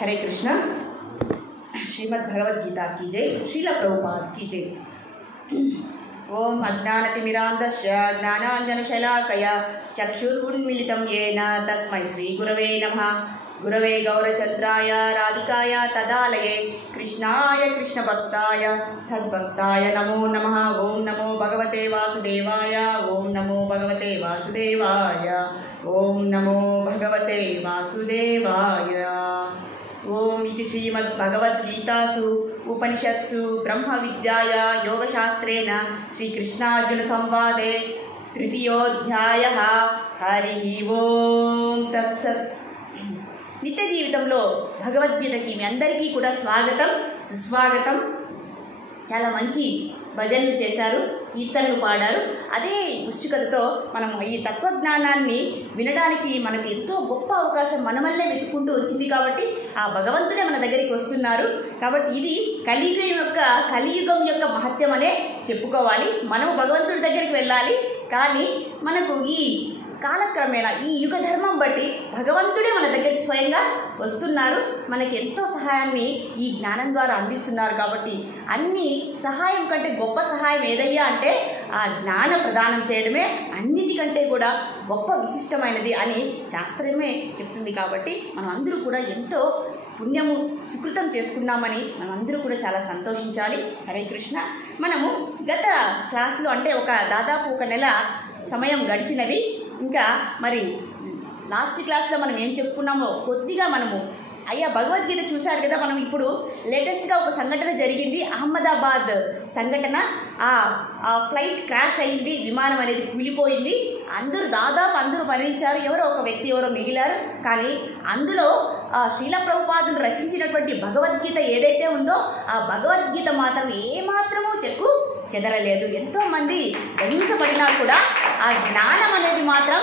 हरे कृष्ण। श्रीमद् भगवद गीता की जय, श्रील प्रभुपाद की जय। ओम अज्ञानतिमिरान्धस्य ज्ञानाञ्जनशलाकया चक्षुरुन्मीलितं येन तस्मै श्रीगुरवे नमः। गुरवे गौरचन्द्राय राधिकाय तदालये कृष्णाय कृष्णभक्ताय तद्भक्ताय नमो नमः। ओं नमो भगवते वासुदेवाय, ओं नमो भगवते वासुदेवाय, ओं नमो भगवते वासुदेवाय। ओम इति श्रीमद्भगवद्गीतासु उपनिषत्सु ब्रह्मविद्याया योगशास्त्रेण श्रीकृष्णार्जुनसंवादे तृतीयोऽध्यायः। हरि ओम तत्सत्। నిత్య జీవితంలో భగవద్గీతకి మీ అందరికీ కూడా స్వాగతం సుస్వాగతం. చాలా మంచి భజనలు చేశారు, కీర్తనలు పాడారు. అదే ఉత్సుకతతో మనం ఈ తత్వజ్ఞానాన్ని వినడానికి మనకు ఎంతో గొప్ప అవకాశం మన వల్లే వెతుక్కుంటూ వచ్చింది. కాబట్టి ఆ భగవంతుడే మన దగ్గరికి వస్తున్నారు. కాబట్టి ఇది కలియుగం యొక్క మహత్యం అనే చెప్పుకోవాలి. మనము భగవంతుడి దగ్గరికి వెళ్ళాలి. కానీ మనకు ఈ కాలక్రమేణా ఈ యుగ ధర్మం బట్టి భగవంతుడే మన దగ్గరికి స్వయంగా వస్తున్నారు. మనకి ఎంతో సహాయాన్ని ఈ జ్ఞానం ద్వారా అందిస్తున్నారు. కాబట్టి అన్ని సహాయం కంటే గొప్ప సహాయం ఏదయ్యా అంటే ఆ జ్ఞాన ప్రదానం చేయడమే అన్నిటికంటే కూడా గొప్ప విశిష్టమైనది అని శాస్త్రమే చెప్తుంది. కాబట్టి మనం అందరూ కూడా ఎంతో పుణ్యము సుకృతం చేసుకున్నామని మనం అందరూ కూడా చాలా సంతోషించాలి. హరే కృష్ణ. మనము గత క్లాస్లో అంటే దాదాపు ఒక నెల సమయం గడిచినది. ఇంకా మరి లాస్ట్ క్లాస్లో మనం ఏం చెప్పుకున్నామో కొద్దిగా మనము అయ్యా భగవద్గీత చూశారు కదా. మనం ఇప్పుడు లేటెస్ట్గా ఒక సంఘటన జరిగింది, అహ్మదాబాద్ సంఘటన. ఆ ఫ్లైట్ క్రాష్ అయింది, విమానం అనేది కూలిపోయింది. దాదాపు అందరూ మరణించారు. ఎవరో ఒక వ్యక్తి ఎవరో మిగిలారు. కానీ అందులో శ్రీల ప్రభుపాదులు రచించినటువంటి భగవద్గీత ఏదైతే ఉందో ఆ భగవద్గీత మాత్రం ఏమాత్రమూ చెదరలేదు. ఎంతోమంది గ్రహించబడినా కూడా ఆ జ్ఞానం అనేది మాత్రం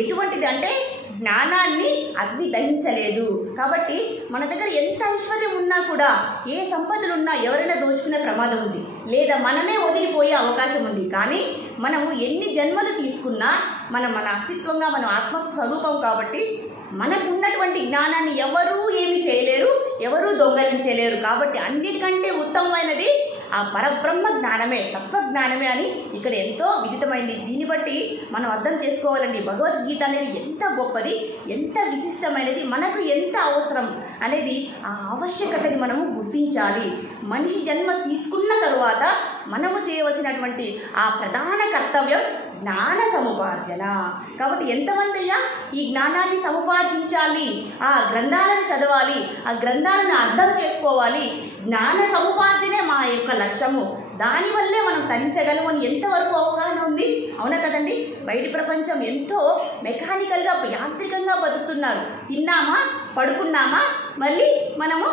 ఎటువంటిది అంటే జ్ఞానాన్ని అగ్ని దహించలేదు. కాబట్టి మన దగ్గర ఎంత ఐశ్వర్యం ఉన్నా కూడా, ఏ సంపదలు ఉన్నా ఎవరైనా దోచుకునే ప్రమాదం ఉంది, లేదా మనమే వదిలిపోయే అవకాశం ఉంది. కానీ మనము ఎన్ని జన్మలు తీసుకున్నా మన అస్తిత్వంగా మనం ఆత్మస్వరూపం. కాబట్టి మనకు ఉన్నటువంటి జ్ఞానాన్ని ఎవరూ ఏమి చేయలేరు, ఎవరూ దొంగలించలేరు. కాబట్టి అన్నిటికంటే ఉత్తమమైనది ఆ పరబ్రహ్మ జ్ఞానమే, తత్వజ్ఞానమే అని ఇక్కడ ఎంతో విదితమైంది. దీన్ని బట్టి మనం అర్థం చేసుకోవాలండి భగవద్గీత అనేది ఎంత గొప్పది, ఎంత విశిష్టమైనది, మనకు ఎంత అవసరం అనేది ఆ ఆవశ్యకతని మనము గుర్తించాలి. మనిషి జన్మ తీసుకున్న తరువాత మనము చేయవలసినటువంటి ఆ ప్రధాన కర్తవ్యం జ్ఞాన సముపార్జన. కాబట్టి ఎంతమంది అయ్యా ఈ జ్ఞానాన్ని సముపార్జించాలి, ఆ గ్రంథాలను చదవాలి, ఆ గ్రంథాలను అర్థం చేసుకోవాలి. జ్ఞాన సముపార్జనే మా యొక్క లక్ష్యము. దానివల్లే మనం తరించగలము అని ఎంతవరకు అవగాహన ఉంది? అవునా కదండి. బయటి ప్రపంచం ఎంతో మెకానికల్గా యాంత్రికంగా బతుకుతున్నారు. తిన్నామా, పడుకున్నామా, మళ్ళీ మనము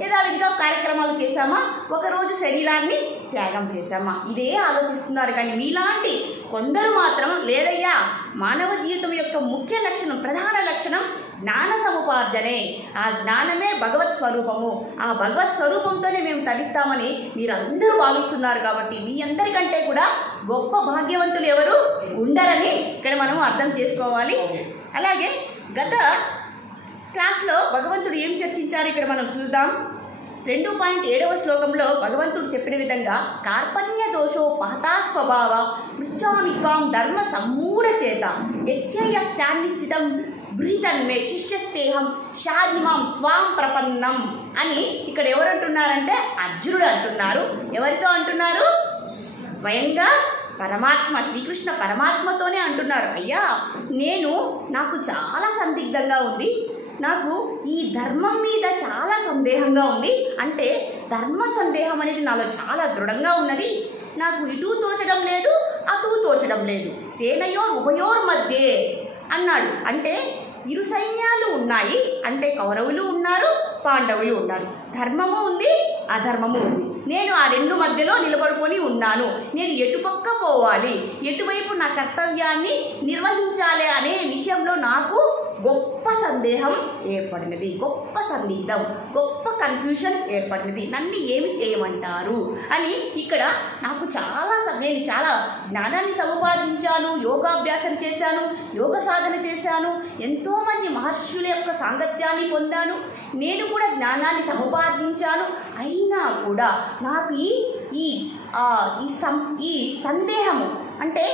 యథావిధిగా కార్యక్రమాలు చేశామా, ఒకరోజు శరీరాన్ని త్యాగం చేశామా, ఇదే ఆలోచిస్తున్నారు. కానీ మీలాంటి కొందరు మాత్రం లేదయ్యా, మానవ జీవితం యొక్క ముఖ్య లక్షణం, ప్రధాన లక్షణం జ్ఞాన సముపార్జనే. ఆ జ్ఞానమే భగవత్ స్వరూపము. ఆ భగవత్ స్వరూపంతోనే మేము తరిస్తామని మీరు అందరూ భావిస్తున్నారు. కాబట్టి మీ అందరికంటే కూడా గొప్ప భాగ్యవంతులు ఎవరు ఉండరని ఇక్కడ మనం అర్థం చేసుకోవాలి. అలాగే గత క్లాస్లో భగవంతుడు ఏం చర్చించారు ఇక్కడ మనం చూద్దాం. 2.7వ శ్లోకంలో భగవంతుడు చెప్పిన విధంగా కార్పణ్య దోషో పహతా స్వభావ పృచ్ఛామి త్వాం ధర్మ సమ్మూఢ చేత యచ్చయస్యాన్నిశ్చితం గృహీతన్మే శిష్యస్తేహం షాధిమాం త్వాం ప్రపన్నం అని ఇక్కడ ఎవరు అంటున్నారంటే అర్జునుడు అంటున్నారు. ఎవరితో అంటున్నారు? స్వయంగా పరమాత్మ, శ్రీకృష్ణ పరమాత్మతోనే అంటున్నారు. అయ్యా నాకు చాలా సందిగ్ధంగా ఉంది, నాకు ఈ ధర్మం మీద చాలా సందేహంగా ఉంది. అంటే ధర్మ సందేహం అనేది నాలో చాలా దృఢంగా ఉన్నది. నాకు ఇటు తోచడం లేదు, అటు తోచడం లేదు. సేనయోర్ ఉభయోర్ మధ్యే అన్నాడు. అంటే ఇరు సైన్యాలు ఉన్నాయి, అంటే కౌరవులు ఉన్నారు, పాండవులు ఉన్నారు. ధర్మము ఉంది, అధర్మము ఉంది. నేను ఆ రెండు మధ్యలో నిలబడుకొని ఉన్నాను. నేను ఎటుపక్క పోవాలి, ఎటువైపు నా కర్తవ్యాన్ని నిర్వహించాలి అనే విషయంలో నాకు గొప్ప సందేహం ఏర్పడినది, గొప్ప సందిగ్ధం, గొప్ప కన్ఫ్యూషన్ ఏర్పడినది. నన్ను ఏమి చేయమంటారు అని ఇక్కడ నాకు నేను చాలా జ్ఞానాన్ని సముపార్జించాను, యోగాభ్యాసం చేశాను, యోగ సాధన చేశాను, ఎంతోమంది మహర్షుల యొక్క సాంగత్యాన్ని పొందాను, నేను కూడా జ్ఞానాన్ని సముపార్జించాను. అయినా కూడా నాకు ఈ సందేహము అంటే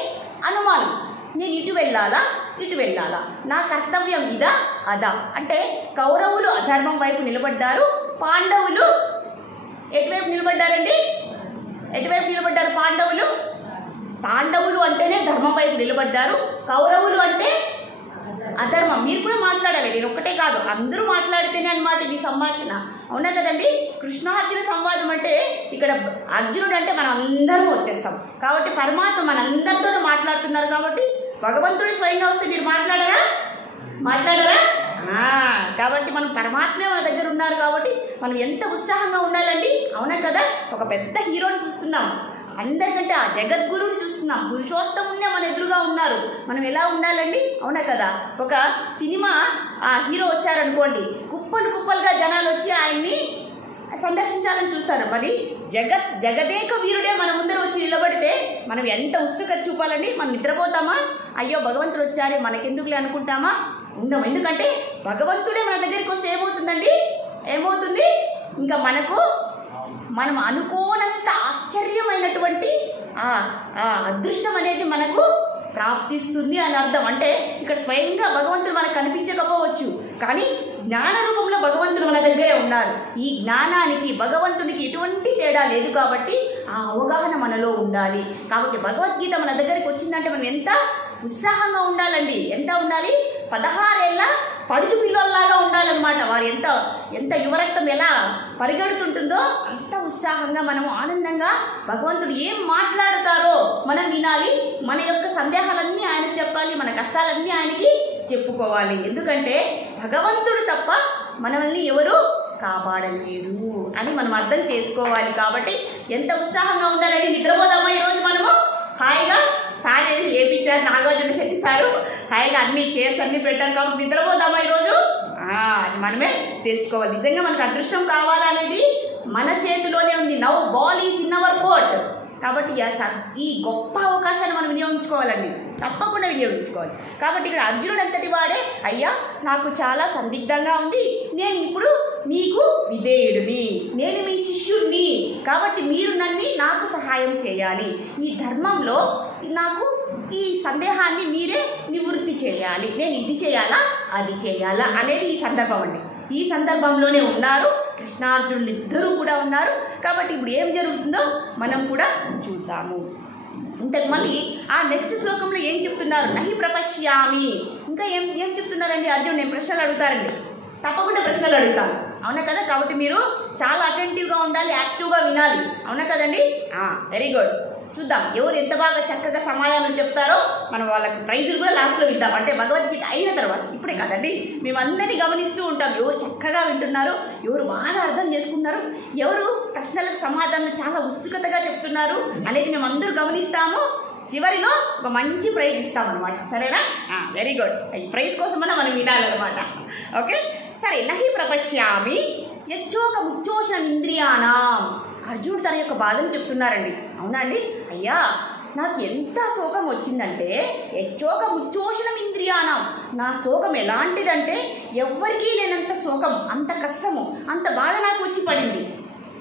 అనుమానం, నేను ఇటు వెళ్ళాలా, నా కర్తవ్యం ఇదా అదా. అంటే కౌరవులు అధర్మం వైపు నిలబడ్డారు, పాండవులు ఎటువైపు నిలబడ్డారండి? ఎటువైపు నిలబడ్డారు పాండవులు అంటేనే ధర్మం వైపు నిలబడ్డారు, కౌరవులు అంటే అధర్మం. మీరు కూడా మాట్లాడాలి, నేను ఒక్కటే కాదు, అందరూ మాట్లాడితేనే అన్నమాట ఇది సంభాషణ. అవునా కదండి? కృష్ణార్జున సంవాదం అంటే ఇక్కడ అర్జునుడు అంటే మనం అందరం వచ్చేస్తాం కాబట్టి పరమాత్మ మనందరితోనూ మాట్లాడుతున్నారు కాబట్టి భగవంతుడి స్వయంగా వస్తే మీరు మాట్లాడరా? కాబట్టి మనం పరమాత్మే మన దగ్గర ఉన్నారు కాబట్టి మనం ఎంత ఉత్సాహంగా ఉండాలండి. అవునా కదా? ఒక పెద్ద హీరోని చూస్తున్నాం, అందరికంటే ఆ జగద్గురుని చూస్తున్నాం, పురుషోత్తమునే మన ఎదురుగా ఉన్నారు. మనం ఎలా ఉండాలండి? అవునా కదా? ఒక సినిమా ఆ హీరో వచ్చారనుకోండి, కుప్పలుగా జనాలు వచ్చి ఆయన్ని సందర్శించాలని చూస్తారు. మరి జగదేక వీరుడే మన ముందర వచ్చి నిలబడితే మనం ఎంత ఉత్సుకత చూపాలండి? మనం నిద్రపోతామా? అయ్యో భగవంతుడు వచ్చారే మనకెందుకులే అనుకుంటామా? ఉండము. ఎందుకంటే భగవంతుడే మన దగ్గరికి వస్తే ఏమవుతుంది? ఇంకా మనం అనుకోనంత ఆశ్చర్యమైనటువంటి అదృష్టం అనేది మనకు ప్రాప్తిస్తుంది అని అర్థం. అంటే ఇక్కడ స్వయంగా భగవంతుడు మనకు కనిపించకపోవచ్చు, కానీ జ్ఞాన రూపంలో భగవంతుడు మన దగ్గరే ఉన్నారు. ఈ జ్ఞానానికి భగవంతునికి ఎటువంటి తేడా లేదు కాబట్టి ఆ అవగాహన మనలో ఉండాలి. కాబట్టి భగవద్గీత మన దగ్గరికి వచ్చిందంటే మనం ఎంత ఉత్సాహంగా ఉండాలండి. ఎంత ఉండాలి? 16 ఏళ్ళ పడుచు పిల్లల్లాగా ఉండాలన్నమాట. వారు ఎంత యువరక్తం ఎలా పరిగెడుతుంటుందో అంత ఉత్సాహంగా మనము ఆనందంగా భగవంతుడు ఏం మాట్లాడతారో మనం వినాలి. మన యొక్క సందేహాలన్నీ ఆయనకు చెప్పాలి, మన కష్టాలన్నీ ఆయనకి చెప్పుకోవాలి. ఎందుకంటే భగవంతుడు తప్ప మనల్ని ఎవరు కాపాడలేరు అని మనం అర్థం చేసుకోవాలి. కాబట్టి ఎంత ఉత్సాహంగా ఉండాలండి. నిద్రపోదామా ఈరోజు మనము? హాయిగా ఫ్యాన్ వేయించారు, నాగార్జున పెట్టేశారు, హాయిగా అన్ని చైర్స్ అన్నీ పెట్టారు కాబట్టి నిద్రపోదామా ఈరోజు? అది మనమే తెలుసుకోవాలి. నిజంగా మనకు అదృష్టం కావాలనేది మన చేతిలోనే ఉంది. Now ball is in our court. కాబట్టి ఈ గొప్ప అవకాశాన్ని మనం వినియోగించుకోవాలండి, తప్పకుండా వినియోగించుకోవాలి. కాబట్టి ఇక్కడ అర్జునుడు అంతటి వాడే, అయ్యా నాకు చాలా సందిగ్ధంగా ఉంది, నేను ఇప్పుడు మీకు విధేయుడిని, నేను మీ శిష్యుడిని, కాబట్టి మీరు నాకు సహాయం చేయాలి. ఈ ధర్మంలో నాకు ఈ సందేహాన్ని మీరే నివృత్తి చేయాలి. నేను ఇది చేయాలా అది చేయాలా అనేది ఈ సందర్భం అండి. ఈ సందర్భంలోనే ఉన్నారు కృష్ణార్జునులు ఇద్దరూ కూడా ఉన్నారు. కాబట్టి ఇప్పుడు ఏం జరుగుతుందో మనం కూడా చూద్దాము. ఇంతకు మళ్ళీ ఆ నెక్స్ట్ శ్లోకంలో ఏం చెప్తున్నారు? నహి ప్రపశ్యామి. ఇంకా ఏం చెప్తున్నారండి అర్జునుడు? నేను ప్రశ్నలు అడుగుతారండి, తప్పకుండా ప్రశ్నలు అడుగుతాను. అవునా కదా? కాబట్టి మీరు చాలా అటెంటివ్గా ఉండాలి, యాక్టివ్గా వినాలి. అవునా కదండి? Very good. చూద్దాం ఎవరు ఎంత బాగా చక్కగా సమాధానం చెప్తారో మనం వాళ్ళకి ప్రైజులు కూడా లాస్ట్లో ఇద్దాం. అంటే భగవద్గీత అయిన తర్వాత, ఇప్పుడే కాదండి, మేమందరినీ గమనిస్తూ ఉంటాం. ఎవరు చక్కగా వింటున్నారు, ఎవరు బాగా అర్థం చేసుకున్నారు, ఎవరు ప్రశ్నలకు సమాధానం చాలా ఉత్సుకతగా చెప్తున్నారు అనేది మేమందరూ గమనిస్తాము. చివరిలో ఒక మంచి ప్రైజ్ ఇస్తామన్నమాట. సరేనా? Very good. ఈ ప్రైజ్ కోసమన్నా మనం వినాలన్నమాట. ఓకే సరే. నహి ప్రపశ్యామి యచ్చోక ముచ్చోషణ ఇంద్రియానాం. అర్జునుడు తన యొక్క బాధను చెప్తున్నారండి. అవునా అండి? అయ్యా నాకు ఎంత శోకం వచ్చిందంటే, యచ్చోక ముచ్చోషణం ఇంద్రియానం, నా శోకం ఎలాంటిదంటే ఎవ్వరికీ లేనంత శోకం, అంత కష్టము, అంత బాధ నాకు వచ్చి పడింది.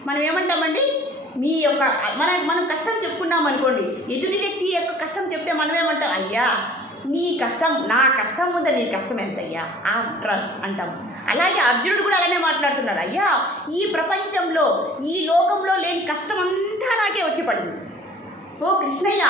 మనం ఏమంటామండి? మనం కష్టం చెప్పుకున్నాం అనుకోండి, ఎదుటి వ్యక్తి యొక్క కష్టం చెప్తే మనం ఏమంటాం? అయ్యా నీ కష్టం నా కష్టం ముందు నీ కష్టం ఎంతయ్యా ఆఫ్టర్ అంటాం. అలాగే అర్జునుడు కూడా అలానే మాట్లాడుతున్నాడు. అయ్యా ఈ ప్రపంచంలో ఈ లోకంలో లేని కష్టం అంతా నాకే వచ్చి పడింది. ఓ కృష్ణయ్య,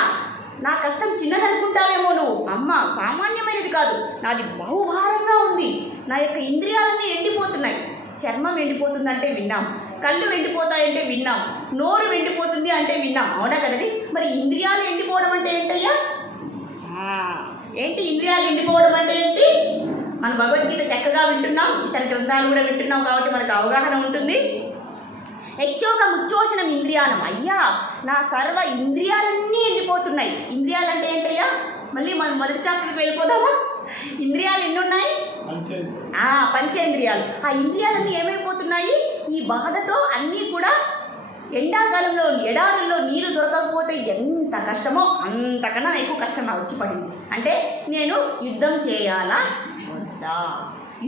నా కష్టం చిన్నదనుకుంటావేమో నువ్వు, అమ్మ సామాన్యమైనది కాదు, నాది బహుభారంగా ఉంది. నా యొక్క ఇంద్రియాలన్నీ ఎండిపోతున్నాయి. చర్మం ఎండిపోతుందంటే విన్నాం, కళ్ళు ఎండిపోతాయంటే విన్నాం, నోరు ఎండిపోతుంది అంటే విన్నాం. అవునా కదండి? మరి ఇంద్రియాలు ఎండిపోవడం అంటే ఏంటయ్యా? ఏంటి ఇంద్రియాలు ఎండిపోవడం అంటే ఏంటి? మన భగవద్గీత చక్కగా వింటున్నాం, ఇతర గ్రంథాలు కూడా వింటున్నాం కాబట్టి మనకు అవగాహన ఉంటుంది. యచ్చోక ముచ్చోషణం ఇంద్రియానం. అయ్యా నా సర్వ ఇంద్రియాలన్నీ ఎండిపోతున్నాయి. ఇంద్రియాలు అంటే ఏంటయ్యా? మళ్ళీ మనం మొదటి చాప్టర్కి వెళ్ళిపోదామా? ఇంద్రియాలు ఎన్ని ఉన్నాయి? పంచేంద్రియాలు. ఆ ఇంద్రియాలన్నీ ఏమైపోతున్నాయి? ఈ బాధతో అన్నీ కూడా ఎండాకాలంలో ఎడారుల్లో నీరు దొరకకపోతే ఎంత కష్టమో అంతకన్నా ఎక్కువ కష్టం నాకు వచ్చి పడింది. అంటే నేను యుద్ధం చేయాలా వద్దా?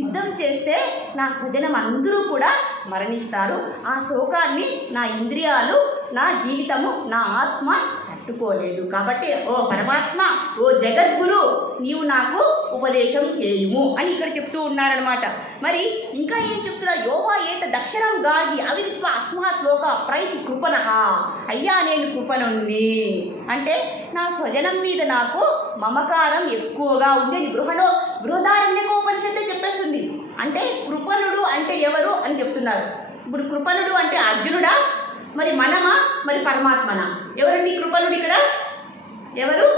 యుద్ధం చేస్తే నా స్వజనం అందరూ కూడా మరణిస్తారు. ఆ శోకాన్ని నా ఇంద్రియాలు, నా జీవితము, నా ఆత్మ తట్టుకోలేదు. కాబట్టి ఓ పరమాత్మ, ఓ జగద్గురు, నీవు నాకు ఉపదేశం చేయుము అని ఇక్కడ చెప్తూ ఉన్నారనమాట. మరి ఇంకా ఏం చెప్తున్నారు? యోవా ఏత దక్షిణం గార్గి అవిరిత్వ అస్మాత్ లోక ప్రైతి కృపణ. అయ్యా నేను కృపణుణ్ణి అంటే నా స్వజనం మీద నాకు మమకారం ఎక్కువగా ఉంది అని బృహదారణ్యకోపనిషత్తే చెప్పేస్తుంది. అంటే కృపణుడు అంటే ఎవరు అని చెప్తున్నారు. ఇప్పుడు కృపణుడు అంటే అర్జునుడా, మరి మనమా, మరి పరమాత్మనా? ఎవరండి కృపణుడు ఇక్కడ? ఎవరు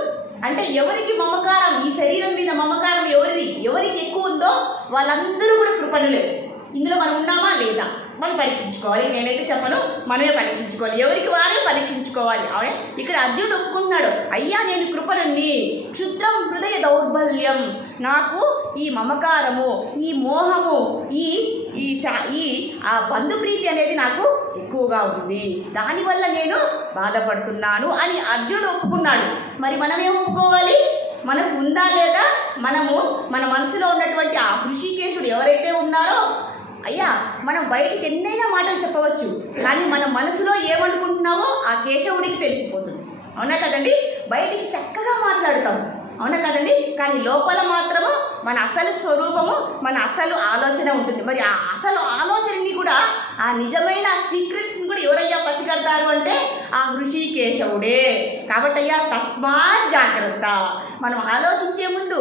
అంటే ఎవరికి మమకారం, ఈ శరీరం మీద మమకారం ఎవరికి ఎక్కువ ఉందో వాళ్ళందరూ కూడా కృపణులే. ఇందులో మనం ఉన్నామా లేదా మనం పరీక్షించుకోవాలి. నేనైతే చెప్పను, మనమే పరీక్షించుకోవాలి, ఎవరికి వారే పరీక్షించుకోవాలి. అవునే ఇక్కడ అర్జునుడు ఒప్పుకుంటున్నాడు, అయ్యా నేను కృపణుణ్ణి, క్షుద్రం హృదయ దౌర్బల్యం, నాకు ఈ మమకారము, ఈ మోహము, ఈ ఆ బంధుప్రీతి అనేది నాకు ఎక్కువగా ఉంది, దానివల్ల నేను బాధపడుతున్నాను అని అర్జునుడు ఒప్పుకున్నాడు. మరి మనమేం ఒప్పుకోవాలి? మనకు ఉందా లేదా? మనము మన మనసులో ఉన్నటువంటి ఆ హృషికేశుడు ఎవరైతే ఉన్నారో, అయ్యా మనం బయటికి ఎన్నైనా మాటలు చెప్పవచ్చు, కానీ మన మనసులో ఏమనుకుంటున్నామో ఆ కేశవుడికి తెలిసిపోతుంది. అవునా కదండి? బయటికి చక్కగా మాట్లాడతాం, అవునా కదండి? కానీ లోపల మాత్రము మన అసలు స్వరూపము, మన అసలు ఆలోచన ఉంటుంది. మరి ఆ అసలు ఆలోచనని కూడా, ఆ నిజమైన సీక్రెట్స్ని కూడా ఎవరయ్యా పసిగడతారు అంటే ఆ హృషికేశవుడే. కాబట్టి అయ్యా తస్మాత్ జాగ్రత్త. మనం ఆలోచించే ముందు,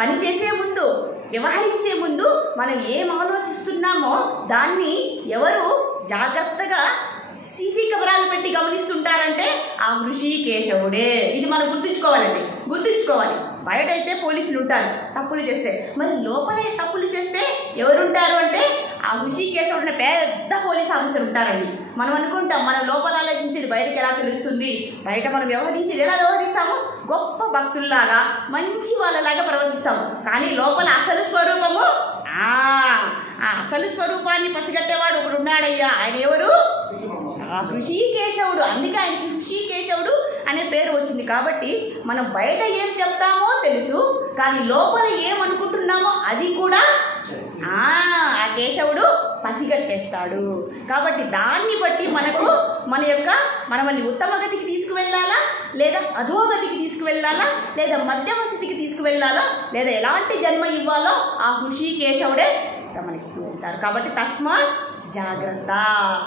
పని చేసే ముందు, వ్యవహరించే ముందు మనం ఏం ఆలోచిస్తున్నామో దాన్ని ఎవరు జాగ్రత్తగా సీసీ కెమెరాలు పెట్టి గమనిస్తుంటారంటే ఆ హృషికేశవుడే. ఇది మనం గుర్తుంచుకోవాలి. బయట అయితే పోలీసులు ఉంటారు తప్పులు చేస్తే, మరి లోపలే తప్పులు చేస్తే ఎవరుంటారు అంటే ఆ హృషికేశవుడిని పెద్ద పోలీస్ ఆఫీసర్ ఉంటారండి. మనం అనుకుంటాం మనం లోపల ఆలోచించేది బయటకు ఎలా తెలుస్తుంది, బయట మనం వ్యవహరించేది ఎలా వ్యవహరిస్తాము, గొప్ప భక్తుల్లాగా మంచి వాళ్ళలాగా ప్రవర్తిస్తాము. కానీ లోపల అసలు స్వరూపము, ఆ అసలు స్వరూపాన్ని పసిగట్టేవాడు ఒకడు ఉన్నాడయ్యా. ఆయన ఎవరు? హృషికేశవుడు. అందుకే ఆయనకి హృషికేశవుడు అనే పేరు వచ్చింది. కాబట్టి మనం బయట ఏం చెప్తామో తెలుసు, కానీ లోపల ఏమనుకుంటున్నామో అది కూడా ఆ కేశవుడు పసిగట్టేస్తాడు. కాబట్టి దాన్ని బట్టి మనల్ని ఉత్తమ గతికి తీసుకువెళ్ళాలా, లేదా అధోగతికి తీసుకువెళ్ళాలా, లేదా మధ్యమ స్థితికి తీసుకువెళ్ళాలా, లేదా ఎలాంటి జన్మ ఇవ్వాలో ఆ హృషికేశవుడే గమనిస్తూ ఉంటారు. కాబట్టి తస్మాత్ జాగ్రత్త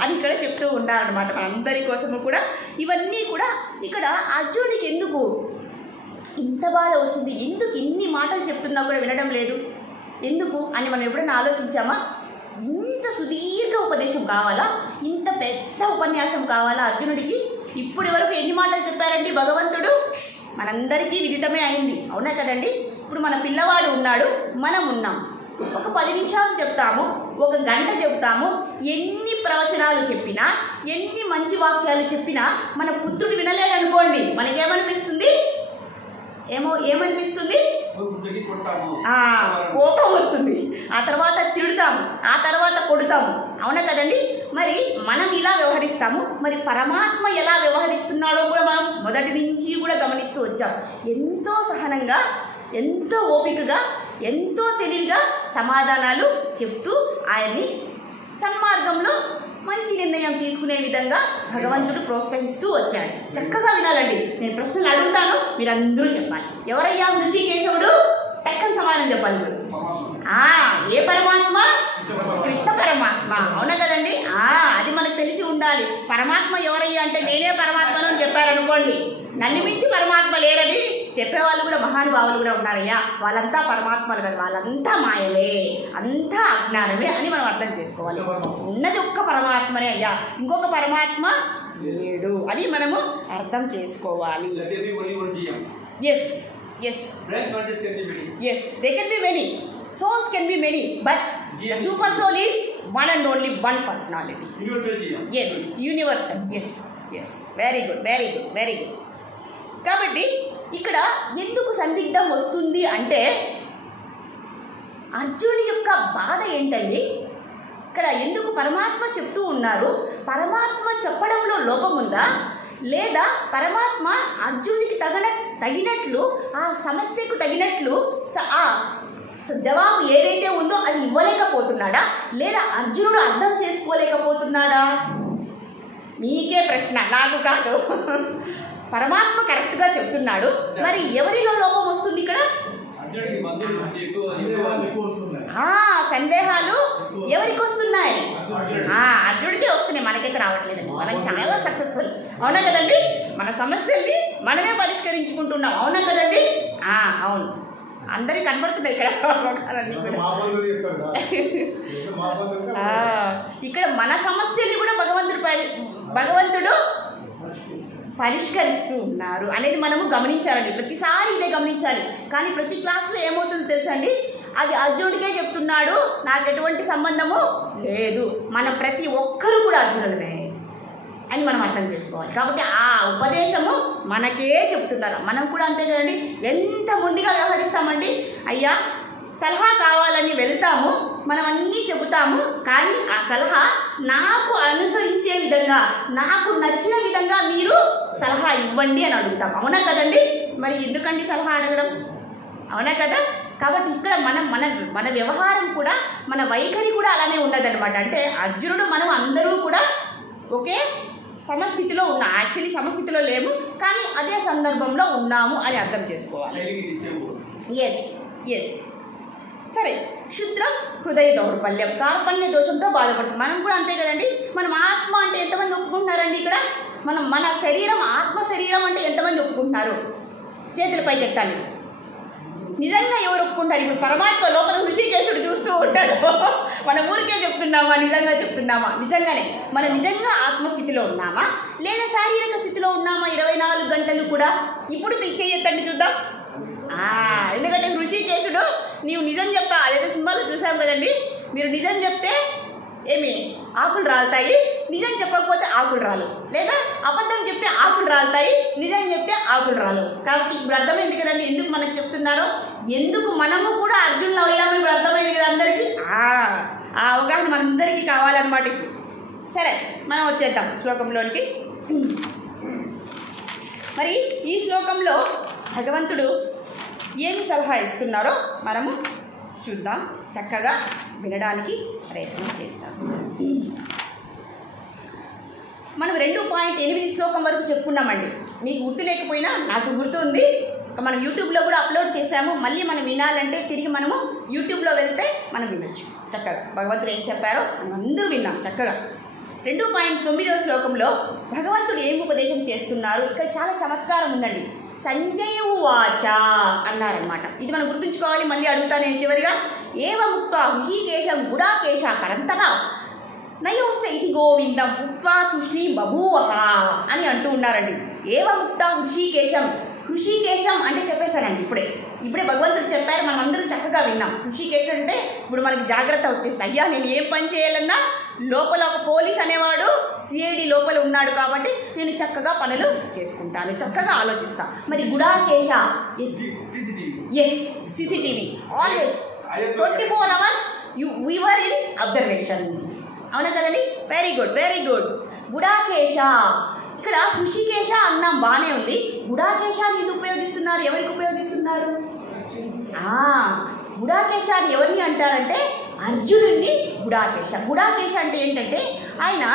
అని ఇక్కడ చెప్తూ ఉంటారనమాట. మనందరి కోసము కూడా ఇవన్నీ కూడా ఇక్కడ అర్జునుడికి ఎందుకు ఇంత బాధ వస్తుంది, ఎందుకు ఇన్ని మాటలు చెప్తున్నా కూడా వినడం లేదు, ఎందుకు అని మనం ఎప్పుడైనా ఆలోచించామా? ఇంత సుదీర్ఘ ఉపదేశం కావాలా, ఇంత పెద్ద ఉపన్యాసం కావాలా అర్జునుడికి? ఇప్పటి వరకు ఎన్ని మాటలు చెప్పారండి భగవంతుడు? మనందరికీ విదితమే అయింది, అవునా కదండి? ఇప్పుడు మన పిల్లవాడు ఉన్నాడు, మనం ఉన్నాం. ఒక 10 నిమిషాలు చెప్తాము, ఒక గంట చెప్తాము. ఎన్ని ప్రవచనాలు చెప్పినా, ఎన్ని మంచి వాక్యాలు చెప్పినా మన పుత్రుడు వినలేడు అనుకోండి, మనకేమనిపిస్తుంది? ఏమనిపిస్తుంది? కోపం వస్తుంది, ఆ తర్వాత తిడతాము, ఆ తర్వాత కొడతాము, అవునా కదండి? మరి మనం ఇలా వ్యవహరిస్తాము. మరి పరమాత్మ ఎలా వ్యవహరిస్తున్నాడో కూడా మనం మొదటి నుంచి కూడా గమనిస్తూ వచ్చాం. ఎంతో సహనంగా, ఎంతో ఓపికగా, ఎంతో తెలివిగా సమాధానాలు చెప్తూ ఆయన్ని సన్మార్గంలో మంచి నిర్ణయం తీసుకునే విధంగా భగవంతుడు ప్రోత్సహిస్తూ వచ్చాడు. చక్కగా వినాలండి, నేను ప్రశ్నలు అడుగుతాను, మీరందరూ చెప్పాలి. ఎవరయ్యా హృషికేశవుడు? టక్కని సమాధానం చెప్పాలి. ఏ పరమాత్మ? కృష్ణ పరమాత్మ, అవునా కదండి? అది మనకు తెలిసి ఉండాలి. పరమాత్మ ఎవరయ్యా అంటే నేనే పరమాత్మను అని చెప్పారనుకోండి, నన్ను మించి పరమాత్మ లేరని చెప్పేవాళ్ళు కూడా మహానుభావులు కూడా ఉన్నారయ్యా. వాళ్ళంతా పరమాత్మలు కదా, వాళ్ళంతా మాయలే, అంతా అజ్ఞానమే అని మనం అర్థం చేసుకోవాలి. ఉన్నది ఒక్క పరమాత్మనే అయ్యా, ఇంకొక పరమాత్మ లేడు అని మనము అర్థం చేసుకోవాలి. Yes, there can be many. Souls can be many, but the super soul is one and only one personality. Universal. Yes. Very good. కాబట్టి ఇక్కడ ఎందుకు సందిగ్ధం వస్తుంది అంటే అర్జునుడి యొక్క బాధ ఏంటండి? ఇక్కడ ఎందుకు పరమాత్మ చెప్తూ ఉన్నారు? పరమాత్మ చెప్పడంలో లోపం ఉందా, లేదా పరమాత్మ అర్జునుడికి తగినట్లు ఆ సమస్యకు తగినట్లు ఆ జవాబు ఏదైతే ఉందో అది ఇవ్వలేకపోతున్నాడా, లేదా అర్జునుడు అర్థం చేసుకోలేకపోతున్నాడా? మీకే ప్రశ్న, నాకు కాదు. పరమాత్మ కరెక్ట్గా చెప్తున్నాడు, మరి ఎవరిలో లోపం వస్తుంది ఇక్కడ? సందేహాలు ఎవరికి వస్తున్నాయి? అర్జునుడికే వస్తున్నాయి, మనకైతే రావట్లేదండి. మనం చాలా సక్సెస్ఫుల్, అవునా కదండి? మన సమస్యల్ని మనమే పరిష్కరించుకుంటున్నాం, అవునా కదండి? అవును, అందరికి కనబడుతున్నాయి ఇక్కడ. ఇక్కడ మన సమస్యల్ని కూడా భగవంతుడు పరిష్కరిస్తూ ఉన్నారు అనేది మనము గమనించాలండి. ప్రతిసారి ఇదే గమనించాలి. కానీ ప్రతి క్లాస్లో ఏమవుతుందో తెలుసా అండి, అది అర్జునుడికే చెప్తున్నాడు, నాకు ఎటువంటి సంబంధము లేదు. మనం ప్రతి ఒక్కరు కూడా అర్జునులమే అని మనం అర్థం చేసుకోవాలి. కాబట్టి ఆ ఉపదేశము మనకే చెప్తున్నారు. మనం కూడా అంతే కదండి. ఎంత మొండిగా వ్యవహరిస్తామండి. అయ్యా సలహా కావాలని వెళ్తాము, మనం అన్నీ చెబుతాము, కానీ ఆ సలహా నాకు అనుసరించే విధంగా, నాకు నచ్చిన విధంగా మీరు సలహా ఇవ్వండి అని అడుగుతాం, అవునా కదండి? మరి ఎందుకండి సలహా అడగడం, అవునా కదా? కాబట్టి ఇక్కడ మన వ్యవహారం కూడా, మన వైఖరి కూడా అలానే ఉండదన్నమాట. అంటే అర్జునుడు మనం అందరూ కూడా ఒకే సమస్థితిలో ఉన్నాం. యాక్చువల్లీ సమస్థితిలో లేము, కానీ అదే సందర్భంలో ఉన్నాము అని అర్థం చేసుకోవాలి. ఎస్ సరే. క్షుద్రం హృదయ దౌర్బల్యం, కార్పణ్య దోషంతో బాధపడుతుంది. మనం కూడా అంతే కదండి. మనం ఆత్మ అంటే ఎంతమంది ఒప్పుకుంటున్నారండి? ఇక్కడ మన శరీరం ఆత్మ శరీరం అంటే ఎంతమంది ఒప్పుకుంటున్నారు? చేతుల పైకి ఎత్తాలి. నిజంగా ఎవరు ఒప్పుకుంటారు? ఇప్పుడు పరమాత్మ లోపల హృషికేశుడు చూస్తూ ఉంటాడు. మన ఊరికే చెప్తున్నామా, నిజంగా చెప్తున్నామా? నిజంగానే మనం నిజంగా ఆత్మస్థితిలో ఉన్నామా, లేదా శారీరక స్థితిలో ఉన్నామా 24 గంటలు కూడా? ఇప్పుడు చెయ్యొద్దండి చూద్దాం. ఎందుకంటే హృషికేశుడు నీవు నిజం చెప్పా, అదేదో సినిమాలో చూసాం కదండి, మీరు నిజం చెప్తే ఏమి ఆకులు రాలుతాయి, నిజం చెప్పకపోతే ఆకులు రాలు, లేదా అబద్ధం చెప్తే ఆకులు రాలుతాయి, నిజం చెప్తే ఆకులు రాలు. కాబట్టి ఇప్పుడు అర్థమైంది కదండి ఎందుకు మనకు చెప్తున్నారో, ఎందుకు మనము కూడా అర్జునులు అయ్యామని ఇప్పుడు అర్థమైంది కదా అందరికీ. ఆ అవగాహన మనందరికీ కావాలన్నమాట. సరే, మనం వచ్చేద్దాం శ్లోకంలోనికి. మరి ఈ శ్లోకంలో భగవంతుడు ఏమి సలహా ఇస్తున్నారో మనము చూద్దాం. చక్కగా వినడానికి ప్రయత్నం చేద్దాం. మనం 2.8 శ్లోకం వరకు చెప్పుకున్నామండి. మీకు గుర్తు లేకపోయినా నాకు గుర్తు ఉంది. మనం యూట్యూబ్లో కూడా అప్లోడ్ చేశాము. మళ్ళీ మనం వినాలంటే తిరిగి మనము యూట్యూబ్లో వెళ్తే మనం వినొచ్చు. చక్కగా భగవంతుడు ఏం చెప్పారో మనం అందరూ విన్నాం చక్కగా. 2.9 శ్లోకంలో భగవంతుడు ఏం ఉపదేశం చేస్తున్నారు? ఇక్కడ చాలా చమత్కారం ఉందండి. సంజయ ఉవాచ అన్నారనమాట. ఇది మనం గుర్తుంచుకోవాలి. మళ్ళీ అడుగుతాను నేను చివరిగా. ఏవముక్త హృషికేశం గుడాకేశ కరంతగా నయోస్త ఇది గోవిందం ఉక్త్వా తుష్ణీ బభూవః అని అంటూ ఉన్నారండి. ఏవముక్త హృషికేశం, హృషికేశం అంటే చెప్పేశానండి ఇప్పుడే భగవంతుడు చెప్పారు, మనం అందరం చక్కగా విన్నాం. హృషికేశం అంటే ఇప్పుడు మనకి జాగ్రత్త వచ్చేస్తుంది. అయ్యా నేను ఏం పని చేయాలన్నా లోపల ఒక పోలీస్ అనేవాడు సిఐడి లోపల ఉన్నాడు, కాబట్టి నేను చక్కగా పనులు చేసుకుంటాను, చక్కగా ఆలోచిస్తాను. మరి గుడాకేశ CCTV always 24 hours we were in observation, అవునా కదండి? Very good. గుడాకేశ, ఇక్కడ హృషికేశ అన్నాం బాగానే ఉంది. గుడాకేశాన్ని ఎందుకు ఉపయోగిస్తున్నారు? ఎవరికి ఉపయోగిస్తున్నారు? గుడాకేశాన్ని ఎవరిని అంటారంటే అర్జునుడిని గుడాకేశ. గుడాకేశ అంటే ఏంటంటే ఆయన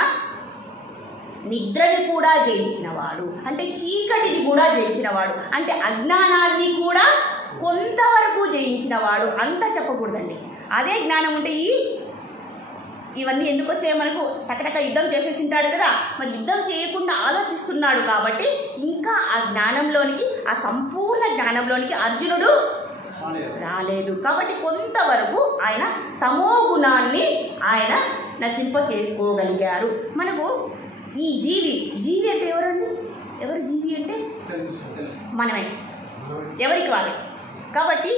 నిద్రని కూడా జయించినవాడు, అంటే చీకటిని కూడా జయించినవాడు, అంటే అజ్ఞానాన్ని కూడా కొంతవరకు జయించినవాడు. అంతా చెప్పకూడదండి. అదే జ్ఞానం ఉంటే ఇవన్నీ ఎందుకు వచ్చాయి మనకు? టకటక యుద్ధం చేసేసి ఉంటాడు కదా, మరి యుద్ధం చేయకుండా ఆలోచిస్తున్నాడు కాబట్టి ఇంకా ఆ జ్ఞానంలోనికి, ఆ సంపూర్ణ జ్ఞానంలోనికి అర్జునుడు రాలేదు. కాబట్టి కొంతవరకు ఆయన తమో గుణాన్ని ఆయన నశింప చేసుకోగలిగారు. మనకు ఈ జీవి అంటే ఎవరండి? ఎవరు జీవి అంటే? మనమే, ఎవరికి వాళ్ళే. కాబట్టి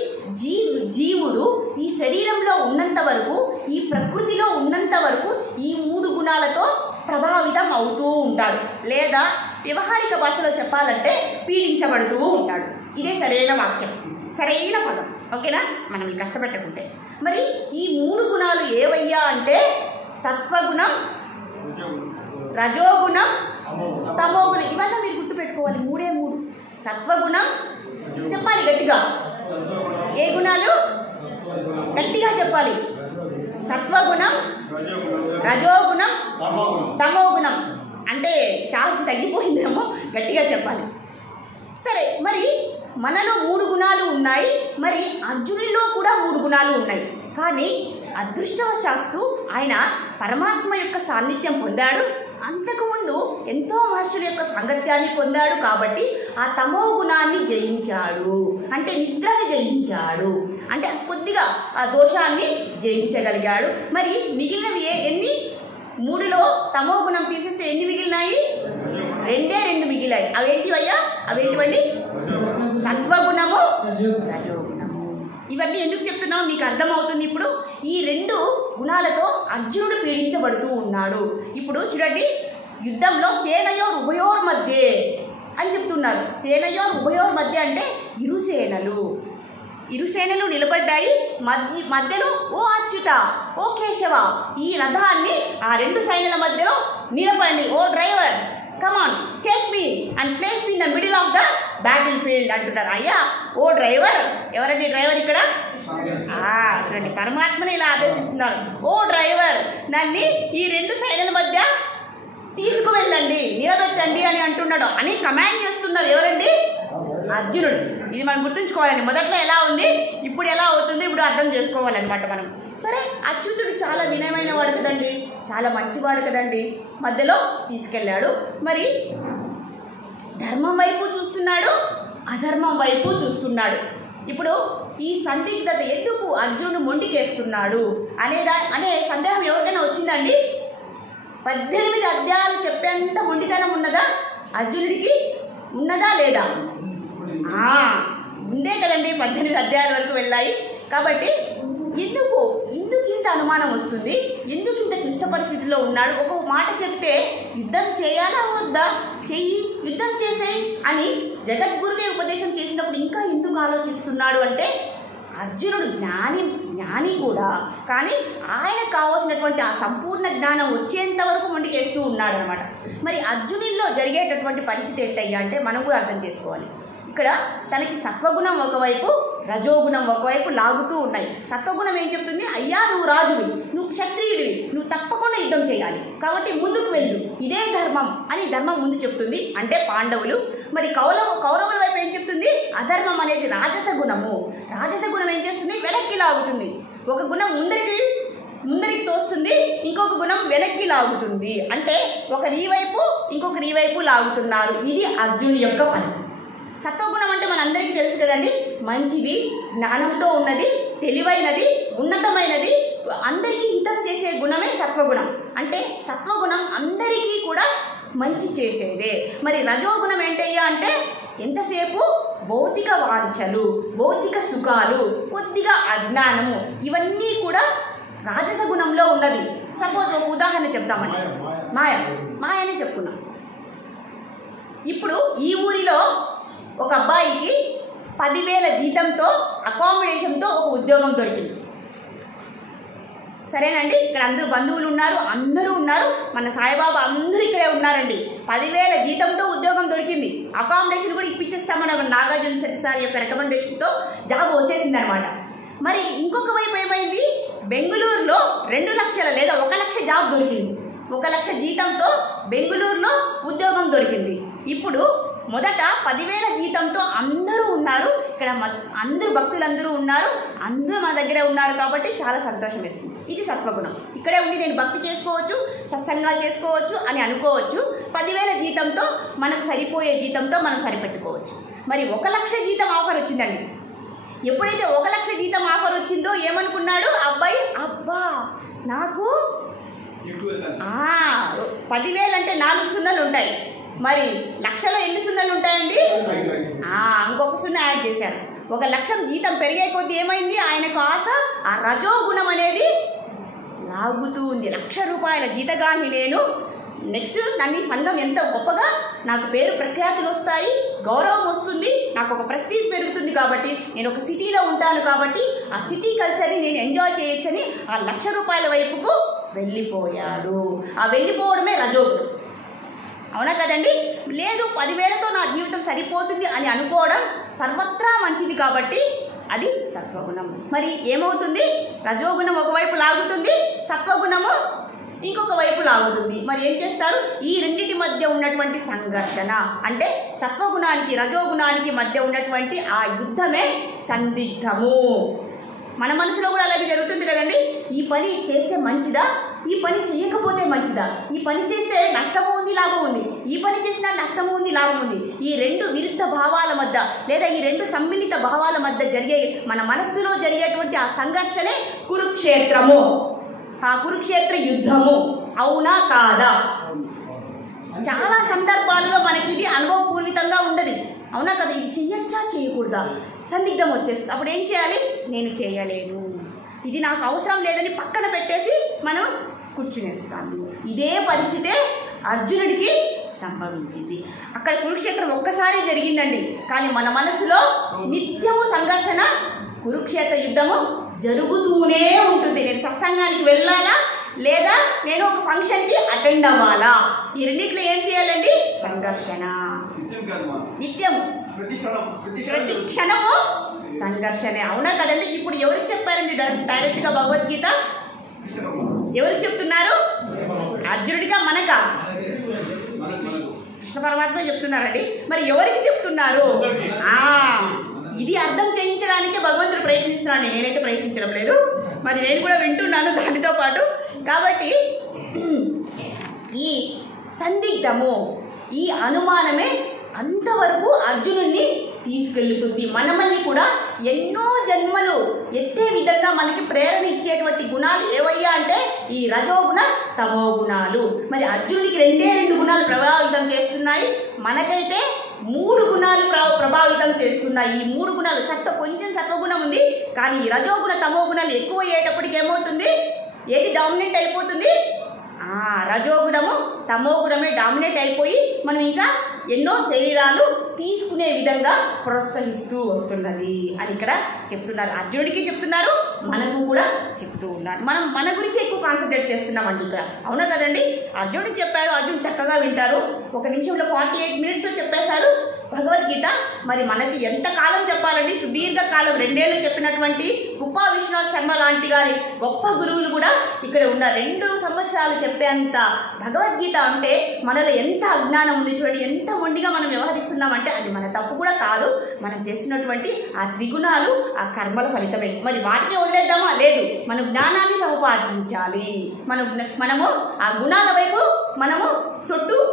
జీవుడు ఈ శరీరంలో ఉన్నంత వరకు, ఈ ప్రకృతిలో ఉన్నంత వరకు ఈ 3 గుణాలతో ప్రభావితం అవుతూ ఉంటాడు, లేదా వ్యవహారిక భాషలో చెప్పాలంటే పీడించబడుతూ ఉంటాడు. ఇదే సరైన వాక్యం, సరైన పదం. ఓకేనా? మనం కష్టపెట్టకుంటే. మరి ఈ 3 గుణాలు ఏవయ్యా అంటే సత్వగుణం, రజోగుణం, తమోగుణం. ఇవన్నీ మీరు గుర్తుపెట్టుకోవాలి. 3 సత్వగుణం చెప్పాలి గట్టిగా. ఏ గుణాలు గట్టిగా చెప్పాలి? సత్వగుణం, రజోగుణం, తమోగుణం. అంటే ఛార్జ్ తగ్గిపోయిందేమో, గట్టిగా చెప్పాలి. సరే, మరి మనలో 3 గుణాలు ఉన్నాయి. మరి అర్జునుడిలో కూడా 3 గుణాలు ఉన్నాయి. కానీ అదృష్టవశాత్తు ఆయన పరమాత్మ యొక్క సాన్నిధ్యం పొందాడు. అంతకుముందు ఎంతో మహర్షుల యొక్క సాంగత్యాన్ని పొందాడు. కాబట్టి ఆ తమో గుణాన్ని జయించాడు, అంటే నిద్రని జయించాడు, అంటే కొద్దిగా ఆ దోషాన్ని జయించగలిగాడు. మరి మిగిలినవి ఎన్ని? 3లో తమో గుణం తీసేస్తే ఎన్ని మిగిలినాయి? 2 మిగిలాయి. అవేంటివయ్యా? అవేంటివండి? సత్వగుణము, రజోగుణము. ఇవన్నీ ఎందుకు చెప్తున్నామో మీకు అర్థమవుతుంది. ఇప్పుడు ఈ 2 గుణాలతో అర్జునుడు పీడించబడుతూ ఉన్నాడు. ఇప్పుడు చూడండి, యుద్ధంలో సేనయోర్ ఉభయోర్ మధ్య అని చెప్తున్నారు. సేనయోర్ ఉభయోర్ మధ్య అంటే ఇరు సేనలు నిలబడ్డాయి. మధ్యలో ఓ అచ్యుత, ఓ కేశవ, ఈ రథాన్ని ఆ 2 సైన్యాల మధ్యలో నిలబడి, ఓ driver come on take me and place me in the middle of the battle field అంటున్నారు. అయ్యా ఓ డ్రైవర్, ఎవరండి డ్రైవర్ ఇక్కడ? చూడండి, పరమాత్మని ఇలా ఆదేశిస్తున్నారు. ఓ డ్రైవర్, నన్ను ఈ 2 సైన్యాల మధ్య తీసుకువెళ్ళండి, నిలబెట్టండి అని అంటున్నాడు, అని కమాండ్ చేస్తున్నారు. ఎవరండి? అర్జునుడు. ఇది మనం గుర్తుంచుకోవాలండి. మొదట్లో ఎలా ఉంది, ఇప్పుడు ఎలా అవుతుంది, ఇప్పుడు అర్థం చేసుకోవాలన్నమాట మనం. సరే, అచ్యుతుడు చాలా వినయమైన వాడు కదండి, చాలా మంచివాడు కదండి. మధ్యలో తీసుకెళ్ళాడు. మరి ధర్మం వైపు చూస్తున్నాడు, అధర్మం వైపు చూస్తున్నాడు. ఇప్పుడు ఈ సందిగ్ధత ఎందుకు అర్జునుడు మొండికేస్తున్నాడు అనే సందేహం ఎవరికైనా వచ్చిందండి? 18 అధ్యాయాలు చెప్పేంత మొండితనం ఉన్నదా అర్జునుడికి? ఉన్నదా లేదా? ఉందే కదండి, 18 అధ్యాయాల వరకు వెళ్ళాయి. కాబట్టి ఎందుకు ఇంత అనుమానం వస్తుంది? ఎందుకు ఇంత క్లిష్ట పరిస్థితిలో ఉన్నాడు? ఒక మాట చెప్తే యుద్ధం చేయాలా వద్దా, చెయ్యి, యుద్ధం చేసేయి అని జగద్గురువే ఉపదేశం చేసినప్పుడు ఇంకా ఎందుకు ఆలోచిస్తున్నాడు అంటే, అర్జునుడు జ్ఞాని కూడా, కానీ ఆయనకు కావాల్సినటువంటి ఆ సంపూర్ణ జ్ఞానం వచ్చేంత వరకు మొండికేస్తూ ఉన్నాడు అనమాట. మరి అర్జునుల్లో జరిగేటటువంటి పరిస్థితి ఏంటయ్యా అంటే మనం కూడా అర్థం చేసుకోవాలి. ఇక్కడ తనకి సత్వగుణం ఒకవైపు, రజోగుణం ఒకవైపు లాగుతూ ఉన్నాయి. సత్వగుణం ఏం చెప్తుంది? అయ్యా నువ్వు రాజువి, నువ్వు క్షత్రియుడివి, నువ్వు తప్పకుండా యుద్ధం చేయాలి, కాబట్టి ముందుకు వెళ్ళు, ఇదే ధర్మం అని ధర్మం ముందు చెప్తుంది, అంటే పాండవులు. మరి కౌరవుల వైపు ఏం చెప్తుంది? అధర్మం అనేది రాజస గుణము. రాజస గుణం ఏం చేస్తుంది? వెనక్కి లాగుతుంది. ఒక గుణం ముందరికి తోస్తుంది, ఇంకొక గుణం వెనక్కి లాగుతుంది. అంటే ఒకరి వైపు ఇంకొకరి వైపు లాగుతున్నారు. ఇది అర్జునుడి యొక్క పరిస్థితి. సత్వగుణం అంటే మనందరికీ తెలుసు కదండి, మంచిది, జ్ఞానంతో ఉన్నది, తెలివైనది, ఉన్నతమైనది, అందరికీ హితం చేసే గుణమే సత్వగుణం. అంటే సత్వగుణం అందరికీ కూడా మంచి చేసేదే. మరి రజోగుణం ఏంటయ్యా అంటే ఎంతసేపు భౌతిక వాంఛలు, భౌతిక సుఖాలు, కొద్దిగా అజ్ఞానము, ఇవన్నీ కూడా రాజస గుణంలో ఉన్నది. సపోజ్ ఒక ఉదాహరణ చెప్తామండి, మాయనే చెప్పుకున్నాం. ఇప్పుడు ఈ ఊరిలో ఒక అబ్బాయికి 10,000 జీతంతో అకామిడేషన్తో ఒక ఉద్యోగం దొరికింది. సరేనండి, ఇక్కడ అందరూ బంధువులు ఉన్నారు, అందరూ ఉన్నారు, మన సాయిబాబా అందరూ ఇక్కడే ఉన్నారండి. 10,000 జీతంతో ఉద్యోగం దొరికింది, అకామిడేషన్ కూడా ఇప్పించేస్తామని నాగార్జున శెట్టి సార్ యొక్క రికమెండేషన్తో జాబ్ వచ్చేసింది అనమాట. మరి ఇంకొక వైపు ఏమైంది? బెంగళూరులో 2 లక్షల లేదా 1 లక్ష జాబ్ దొరికింది. 1 లక్ష జీతంతో బెంగళూరులో ఉద్యోగం దొరికింది. ఇప్పుడు మొదట 10,000 జీతంతో అందరూ ఉన్నారు, ఇక్కడ అందరూ భక్తులందరూ ఉన్నారు, అందరూ మన దగ్గరే ఉన్నారు, కాబట్టి చాలా సంతోషం వేస్తుంది. ఇది సత్వగుణం. ఇక్కడే ఉండి నేను భక్తి చేసుకోవచ్చు, సత్సంగాలు చేసుకోవచ్చు అని అనుకోవచ్చు. 10,000 జీతంతో మనకు సరిపోయే జీతంతో మనం సరిపెట్టుకోవచ్చు. మరి 1 లక్ష జీతం ఆఫర్ వచ్చిందండి. ఎప్పుడైతే 1 లక్ష జీతం ఆఫర్ వచ్చిందో ఏమనుకున్నాడు అబ్బాయి? అబ్బా, నాకు 10,000 అంటే 4 సున్నాలు ఉంటాయి, మరి లక్షలో ఎన్ని సున్నాలు ఉంటాయండి? ఇంకొక సున్నా యాడ్ చేశారు. 1 లక్షం జీతం పెరిగే కొద్దీ ఏమైంది? ఆయనకు ఆశ, ఆ రజోగుణం అనేది లాగుతూ ఉంది. 1,00,000 రూపాయల జీతగాన్ని నేను నెక్స్ట్ నన్ను ఈ సంఘం ఎంత గొప్పగా నాకు పేరు ప్రఖ్యాతులు వస్తాయి, గౌరవం వస్తుంది, నాకు ఒక ప్రెస్టీజ్ పెరుగుతుంది. కాబట్టి నేను ఒక సిటీలో ఉంటాను కాబట్టి ఆ సిటీ కల్చర్ని నేను ఎంజాయ్ చేయొచ్చని ఆ ₹1,00,000 వైపుకు వెళ్ళిపోయాడు. ఆ వెళ్ళిపోవడమే రజోగుణం. అవునా కదండి? లేదు 10,000తో నా జీవితం సరిపోతుంది అని అనుకోవడం సర్వత్రా మంచిది కాబట్టి అది సత్వగుణం. మరి ఏమవుతుంది? రజోగుణం ఒకవైపు లాగుతుంది, సత్వగుణము ఇంకొక వైపు లాగుతుంది. మరి ఏం చేస్తారు? ఈ రెండింటి మధ్య ఉన్నటువంటి సంఘర్షణ అంటే సత్వగుణానికి రజోగుణానికి మధ్య ఉన్నటువంటి ఆ యుద్ధమే సందిగ్ధము. మన మనసులో కూడా అలాగే జరుగుతుంది కదండి. ఈ పని చేస్తే మంచిదా, ఈ పని చేయకపోతే మంచిదా, ఈ పని చేస్తే నష్టము ఉంది లాభం ఉంది, ఈ పని చేసినా నష్టము ఉంది లాభం ఉంది. ఈ రెండు విరుద్ధ భావాల మధ్య లేదా ఈ రెండు సమ్మిళిత భావాల మధ్య జరిగే మన మనస్సులో జరిగేటువంటి ఆ సంఘర్షణే కురుక్షేత్రము, ఆ కురుక్షేత్ర యుద్ధము. అవునా కాదా? చాలా సందర్భాలలో మనకి ఇది అనుభవపూర్వితంగా ఉండదు. అవునా కదా? ఇది చెయ్యొచ్చా చేయకూడదా సందిగ్ధం వచ్చేస్తుంది. అప్పుడు ఏం చేయాలి? నేను చేయలేను, ఇది నాకు అవసరం లేదని పక్కన పెట్టేసి మనం కూర్చునేస్తాము. ఇదే పరిస్థితే అర్జునుడికి సంభవించింది. అక్కడ కురుక్షేత్రం ఒక్కసారి జరిగిందండి, కానీ మన మనసులో నిత్యము సంఘర్షణ, కురుక్షేత్ర యుద్ధము జరుగుతూనే ఉంటుంది. నేను సత్సంగానికి వెళ్ళాలా లేదా నేను ఒక ఫంక్షన్కి అటెండ్ అవ్వాలా? ఈ రెండిట్లో ఏం చేయాలండి? సంఘర్షణ నిత్యము, ప్రతి క్షణము సంఘర్షణే. అవునా కదండి? ఇప్పుడు ఎవరికి చెప్పారండి డైరెక్ట్గా భగవద్గీత? ఎవరికి చెప్తున్నారు? అర్జునుడిగా మనకా? కృష్ణ పరమాత్మ చెప్తున్నారండి. మరి ఎవరికి చెప్తున్నారు? ఇది అర్థం చేయించడానికి భగవంతుడు ప్రయత్నిస్తున్నాడు, నేనైతే ప్రయత్నించడం లేదు. మరి నేను కూడా వింటున్నాను దానితో పాటు. కాబట్టి ఈ సందిగ్ధము, ఈ అనుమానమే అంతవరకు అర్జునుడిని తీసుకెళ్తుంది. మనమల్ని కూడా ఎన్నో జన్మలు ఎత్తే విధంగా మనకి ప్రేరణ ఇచ్చేటువంటి గుణాలు ఏవయ్యా అంటే ఈ రజోగుణ తమో గుణాలు. మరి అర్జునుడికి 2 గుణాలు ప్రభావితం చేస్తున్నాయి, మనకైతే 3 గుణాలు ప్రభావితం చేస్తున్నాయి. ఈ 3 గుణాలు కొంచెం సత్వగుణం ఉంది, కానీ ఈ రజోగుణ తమో గుణాలు ఎక్కువ అయ్యేటప్పటికి ఏమవుతుంది? ఏది డామినేట్ అయిపోతుంది? రజోగుణము తమో గుణమే డామినేట్ అయిపోయి మనం ఇంకా ఎన్నో శరీరాలు తీసుకునే విధంగా ప్రోత్సహిస్తూ వస్తున్నది అని ఇక్కడ చెప్తున్నారు. అర్జునుడికి చెప్తున్నారు, మనకు కూడా చెప్తూ ఉన్నారు. మనం మన గురించి ఎక్కువ కాన్సన్ట్రేట్ చేస్తున్నామండి ఇక్కడ. అవునా కదండి? అర్జునుడికి చెప్పారు, అర్జునుడు చక్కగా వింటారు. 1 నిమిషంలో 48 మినిట్స్లో చెప్పేశారు భగవద్గీత. మరి మనకి ఎంత కాలం చెప్పాలండి? సుదీర్ఘ కాలం 2 ఏళ్ళు చెప్పినటువంటి కుప్పా విశ్వనాథ్ శర్మ లాంటి గారి గొప్ప గురువులు కూడా ఇక్కడ ఉన్నారు. 2 సంవత్సరాలు చెప్పేంత భగవద్గీత అంటే మనలో ఎంత అజ్ఞానం ఉంది చూడండి, ఎంత మొండిగా మనం వ్యవహరిస్తున్నామంటే అది మన తప్పు కూడా కాదు, మనం చేసినటువంటి ఆ త్రిగుణాలు ఆ కర్మల ఫలితమే. మరి వాటికి వదిలేద్దామా? లేదు, మనం జ్ఞానాన్ని సముపార్జించాలి. మనము ఆ గుణాల వైపు మనము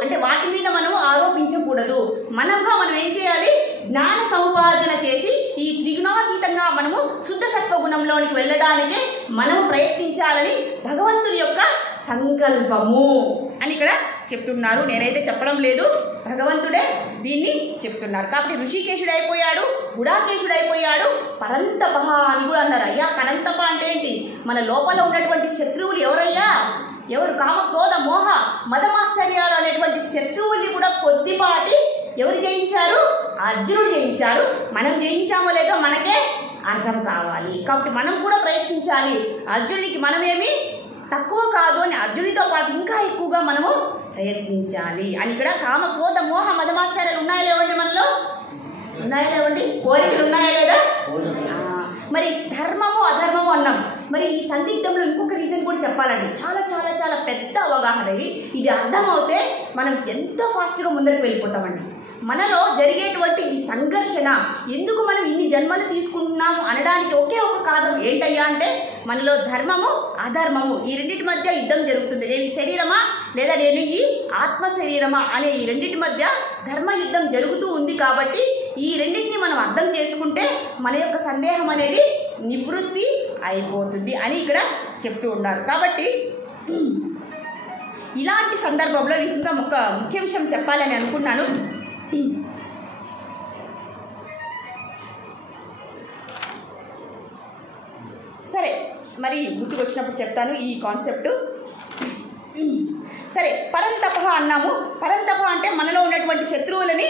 అంటే వాటి మీద మనము ఆరోపించకూడదు. మనముగా మనం ఏం చేయాలి? జ్ఞాన సముపార్జన చేసి ఈ త్రిగుణాతీతంగా మనము శుద్ధ సత్వగుణంలోనికి వెళ్ళడానికే మనము ప్రయత్నించాలని భగవంతుని యొక్క సంకల్పము అని ఇక్కడ చెప్తున్నారు. నేనైతే చెప్పడం లేదు, భగవంతుడే దీన్ని చెప్తున్నారు. కాబట్టి ఋషికేశుడు అయిపోయాడు, గుడాకేశుడు అయిపోయాడు, పరంతప అని కూడా అన్నారు. అయ్యా పరంతప అంటే ఏంటి? మన లోపల ఉన్నటువంటి శత్రువులు ఎవరయ్యా? ఎవరు? కామ క్రోధ మోహ మదమాశ్చర్యాలు అనేటువంటి శత్రువుల్ని కూడా కొద్దిపాటి ఎవరు జయించారు? అర్జునుడు జయించారు. మనం జయించామో లేదో మనకే అర్థం కావాలి. కాబట్టి మనం కూడా ప్రయత్నించాలి. అర్జునుడికి మనమేమి తక్కువ కాదు అని అర్జునుడితో పాటు ఇంకా ఎక్కువగా మనము ప్రయత్నించాలి అని ఇక్కడ కామ క్రోధ మోహ మదమాశ్చర్యాలు ఉన్నాయా లేవండి? మనలో ఉన్నాయా లేవండి? కోరికలు ఉన్నాయా లేదా? మరి ధర్మము అధర్మము అన్నాం. మరి ఈ సందిగ్ధంలో ఇంకొక రీజన్ కూడా చెప్పాలండి. చాలా చాలా చాలా పెద్ద అవగాహన ఇది అర్థమవుతే మనం ఎంతో ఫాస్ట్గా ముందరికి వెళ్ళిపోతామండి. మనలో జరిగేటువంటి ఈ సంఘర్షణ ఎందుకు మనం ఇన్ని జన్మలు తీసుకుంటున్నాము అనడానికి ఒకే ఒక కారణం ఏంటయ్యా అంటే మనలో ధర్మము అధర్మము ఈ రెండింటి మధ్య యుద్ధం జరుగుతుంది. నేను ఈ శరీరమా లేదా నేను ఈ ఆత్మ శరీరమా అనే ఈ రెండింటి మధ్య ధర్మ యుద్ధం జరుగుతూ ఉంది. కాబట్టి ఈ రెండింటిని మనం అర్థం చేసుకుంటే మన యొక్క సందేహం అనేది నివృత్తి అయిపోతుంది అని ఇక్కడ చెప్తూ ఉన్నారు. కాబట్టి ఇలాంటి సందర్భంలో ఇంకా ఒక ముఖ్య విషయం చెప్పాలని అనుకున్నాను. సరే, మరి గుర్తుకు వచ్చినప్పుడు చెప్తాను ఈ కాన్సెప్ట్. సరే, పరంతప అన్నాము. పరంతప అంటే మనలో ఉన్నటువంటి శత్రువులని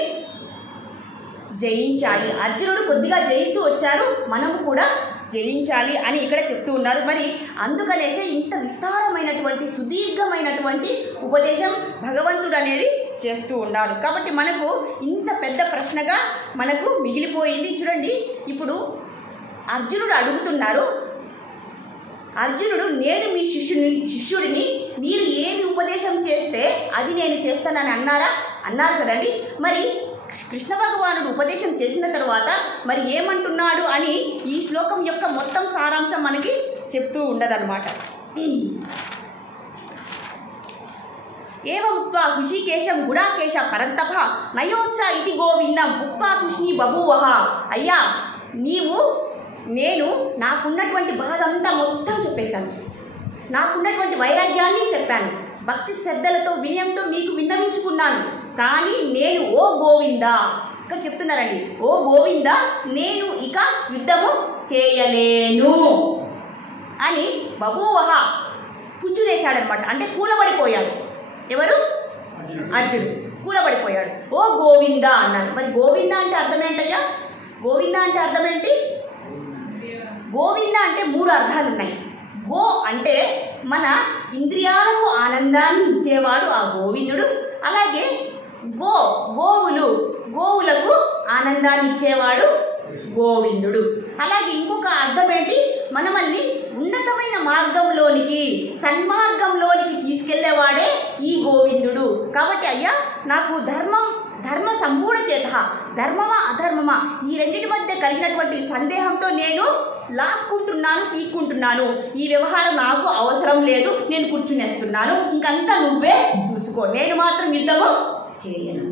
జయించాలి. అర్జునుడు కొద్దిగా జయిస్తూ వచ్చారు, మనము కూడా జయించాలి అని ఇక్కడ చెప్తూ ఉన్నారు. మరి అందుకనేసే ఇంత విస్తారమైనటువంటి సుదీర్ఘమైనటువంటి ఉపదేశం భగవంతుడు అనేది చేస్తూ ఉన్నారు. కాబట్టి మనకు ఇంత పెద్ద ప్రశ్నగా మనకు మిగిలిపోయింది. చూడండి, ఇప్పుడు అర్జునుడు అడుగుతున్నారు, అర్జునుడు నేను మీ శిష్యుడిని, మీరు ఏమి ఉపదేశం చేస్తే అది నేను చేస్తానని అన్నారు కదండి. మరి కృష్ణ భగవానుడు ఉపదేశం చేసిన తర్వాత మరి ఏమంటున్నాడు అని ఈ శ్లోకం యొక్క మొత్తం సారాంశం మనకి చెప్తూ ఉండదన్నమాట. ఏవం ఉక్త్వా హృషికేశం గుడాకేశ పరంతప నయోత్స ఇతి గోవిందం ఉక్త్వా కృష్ణి బభూవః. అయ్యా, నేను నాకున్నటువంటి బాధ అంతా మొత్తం చెప్పేశాను, నాకున్నటువంటి వైరాగ్యాన్ని చెప్పాను, భక్తి శ్రద్ధలతో వినయంతో మీకు విన్నవించుకున్నాను. కానీ నేను ఓ గోవిందా, ఇక్కడ చెప్తున్నారండి, ఓ గోవిందా నేను ఇక యుద్ధము చేయలేను అని బభూవః పుచ్చునేశాడనమాట. అంటే కూలబడిపోయాడు. ఎవరు? అర్జునుడు కూలబడిపోయాడు. ఓ గోవిందా అన్నాడు. మరి గోవిందా అంటే అర్థం ఏంటయ్యా? గోవిందా అంటే అర్థం ఏంటి? గోవింద అంటే 3 అర్థాలు ఉన్నాయి. గో అంటే మన ఇంద్రియాలకు ఆనందాన్ని ఇచ్చేవాడు ఆ గోవిందుడు. అలాగే గోవులకు ఆనందాన్ని ఇచ్చేవాడు గోవిందుడు. అలాగే ఇంకొక అర్థం ఏంటి? మనల్ని ఉన్నతమైన మార్గంలోనికి, సన్మార్గంలోనికి తీసుకెళ్లేవాడే ఈ గోవిందుడు. కాబట్టి అయ్యా, నాకు ధర్మ సంపూర్ణ చేత ధర్మమా అధర్మమా ఈ రెండింటి మధ్య కలిగినటువంటి సందేహంతో నేను లాక్కుంటున్నాను, పీక్కుంటున్నాను. ఈ వ్యవహారం నాకు అవసరం లేదు, నేను కూర్చునేస్తున్నాను, ఇంకంతా నువ్వే చూసుకో, నేను మాత్రం యుద్ధము చేయను.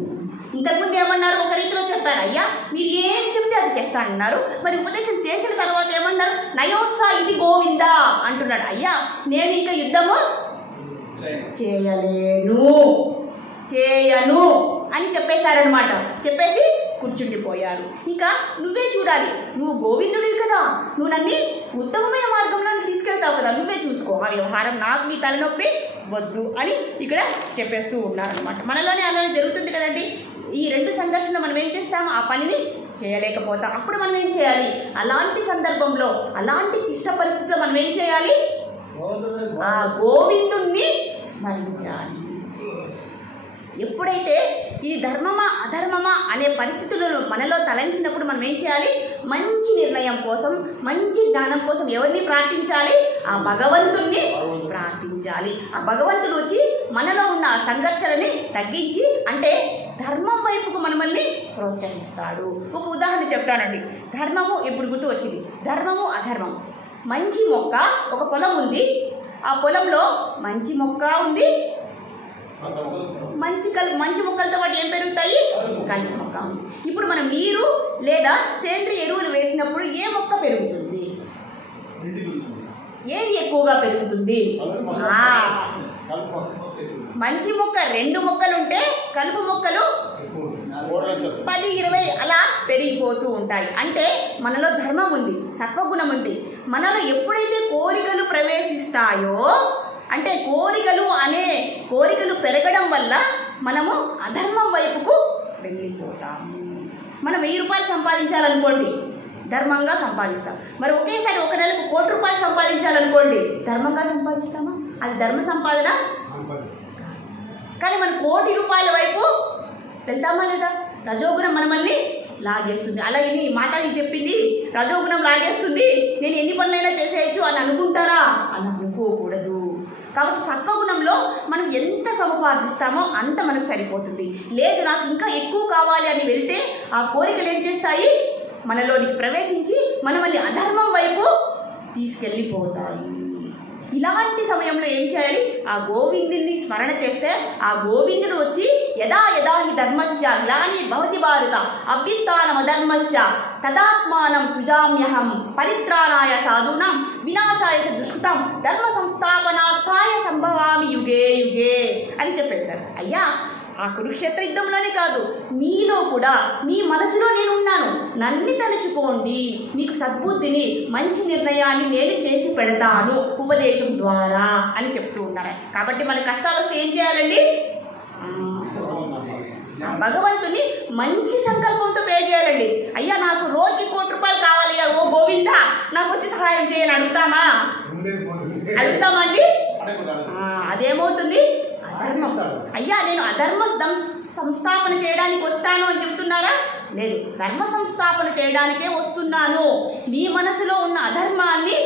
ఇంతకుముందు ఏమన్నారు? ఒక రీతిలో చెప్పారు, అయ్యా మీరు ఏం చెప్తే అది చేస్తానన్నారు. మరి ఉపదేశం చేసిన తర్వాత ఏమన్నారు? నయోత్సా ఇది గోవిందా అంటున్నాడు. అయ్యా, నేను ఇంకా యుద్ధము చేయను అని చెప్పేశారనమాట. చెప్పేసి కూర్చుండిపోయారు. ఇంకా నువ్వే చూడాలి, నువ్వు గోవిందుడివి కదా, నువ్వు నన్ను ఉత్తమమైన మార్గంలో తీసుకెళ్తావు కదా, నువ్వే చూసుకో, ఆ వ్యవహారం నాకు నీ తలనొప్పి వద్దు అని ఇక్కడ చెప్పేస్తూ ఉన్నారనమాట. మనలోనే అలానే జరుగుతుంది కదండి. ఈ 2 సంఘర్షణ మనం ఏం చేస్తాము? ఆ పనిని చేయలేకపోతాం. అప్పుడు మనం ఏం చేయాలి? అలాంటి సందర్భంలో, అలాంటి క్లిష్ట పరిస్థితిలో మనం ఏం చేయాలి? ఆ గోవిందుణ్ణి స్మరించాలి. ఎప్పుడైతే ఈ ధర్మమా అధర్మమా అనే పరిస్థితులను మనలో తలంచినప్పుడు మనం ఏం చేయాలి? మంచి నిర్ణయం కోసం, మంచి జ్ఞానం కోసం ఎవరిని ప్రార్థించాలి? ఆ భగవంతుణ్ణి ప్రార్థించాలి. ఆ భగవంతుడు వచ్చి మనలో ఉన్న ఆ సంఘర్షణని తగ్గించి, అంటే ధర్మం వైపుకు మనల్ని ప్రోత్సహిస్తాడు. ఒక ఉదాహరణ చెప్తానండి. ధర్మము ఇప్పుడు గుర్తు వచ్చింది. ధర్మము అధర్మం. మంచి మొక్క, ఒక పొలం ఉంది, ఆ పొలంలో మంచి మొక్క ఉంది, మంచి మొక్కలతో పాటు ఏం పెరుగుతాయి? కలుపు మొక్క. ఇప్పుడు మనం నీరు లేదా సేంద్రియ ఎరువులు వేసినప్పుడు ఏ మొక్క పెరుగుతుంది? ఏది ఎక్కువగా పెరుగుతుంది? మంచి మొక్క 2 మొక్కలు ఉంటే కలుపు మొక్కలు 10, 20 అలా పెరిగిపోతూ ఉంటాయి. అంటే మనలో ధర్మం ఉంది, సత్వగుణం ఉంది. మనలో ఎప్పుడైతే కోరికలు ప్రవేశిస్తాయో, అంటే కోరికలు పెరగడం వల్ల మనము అధర్మం వైపుకు వెళ్ళిపోతాము. మనం 1000 రూపాయలు సంపాదించాలనుకోండి, ధర్మంగా సంపాదిస్తాం. మరి ఒకేసారి ఒక నెలకు 1 కోటి రూపాయలు సంపాదించాలనుకోండి, ధర్మంగా సంపాదిస్తామా? అది ధర్మ సంపాదన కాదు. కానీ మనం 1 కోటి రూపాయల వైపు వెళ్తామా లేదా? రజోగుణం మనల్ని లాగేస్తుంది. అలాగే నీ మాట చెప్పింది రజోగుణం లాగేస్తుంది, నేను ఎన్ని పనులైనా చేసేయచ్చు అని అనుకుంటారా? అలా అనుకోకూడదు. కాబట్టి సత్వగుణంలో మనం ఎంత సముపార్జిస్తామో అంత మనకు సరిపోతుంది. లేదు నాకు ఇంకా ఎక్కువ కావాలి అని వెళ్తే ఆ కోరికలు ఏం చేస్తాయి? మనలోనికి ప్రవేశించి మనల్ని అధర్మం వైపు తీసుకెళ్ళిపోతాయి. ఇలాంటి సమయంలో ఏం చేయాలి? ఆ గోవిందుని స్మరణ చేస్తే ఆ గోవిందుడు వచ్చి యదా యదా హి ధర్మస్య గ్లానిర్భవతి భారత అభ్యుత్థానమధర్మస్య తదాత్మానం సృజామ్యహం పరిత్రాణాయ సాధూనాం వినాశాయ చ దుష్కృతం ధర్మ సంస్థాపనార్థాయ సంభవామి యుగే యుగే అని చెప్పేశారు. అయ్యా, ఆ కురుక్షేత్ర యుద్ధంలోనే కాదు, మీలో కూడా మీ మనసులో నేను ఉన్నాను, నన్ను తలుచుకోండి, మీకు సద్బుద్ధిని మంచి నిర్ణయాన్ని నేను చేసి పెడతాను ఉపదేశం ద్వారా అని చెప్తూ ఉన్నారు. కాబట్టి మన కష్టాలు వస్తే ఏం చేయాలండి? భగవంతుని మంచి సంకల్పంతో ప్రే చేయాలండి. అయ్యా నాకు రోజుకి 1 కోటి రూపాయలు కావాలయ్యా, ఓ గోవిందా నాకు వచ్చి సహాయం చేయని అడుగుతామండి? అదేమవుతుంది? అధర్మం. అయ్యా నేను అధర్మ సంస్థాపన చేయడానికి వస్తాను అని చెప్తున్నారా? లేదు, ధర్మ సంస్థాపన చేయడానికే వస్తున్నాను. నీ మనసులో ఉన్న అధర్మాన్ని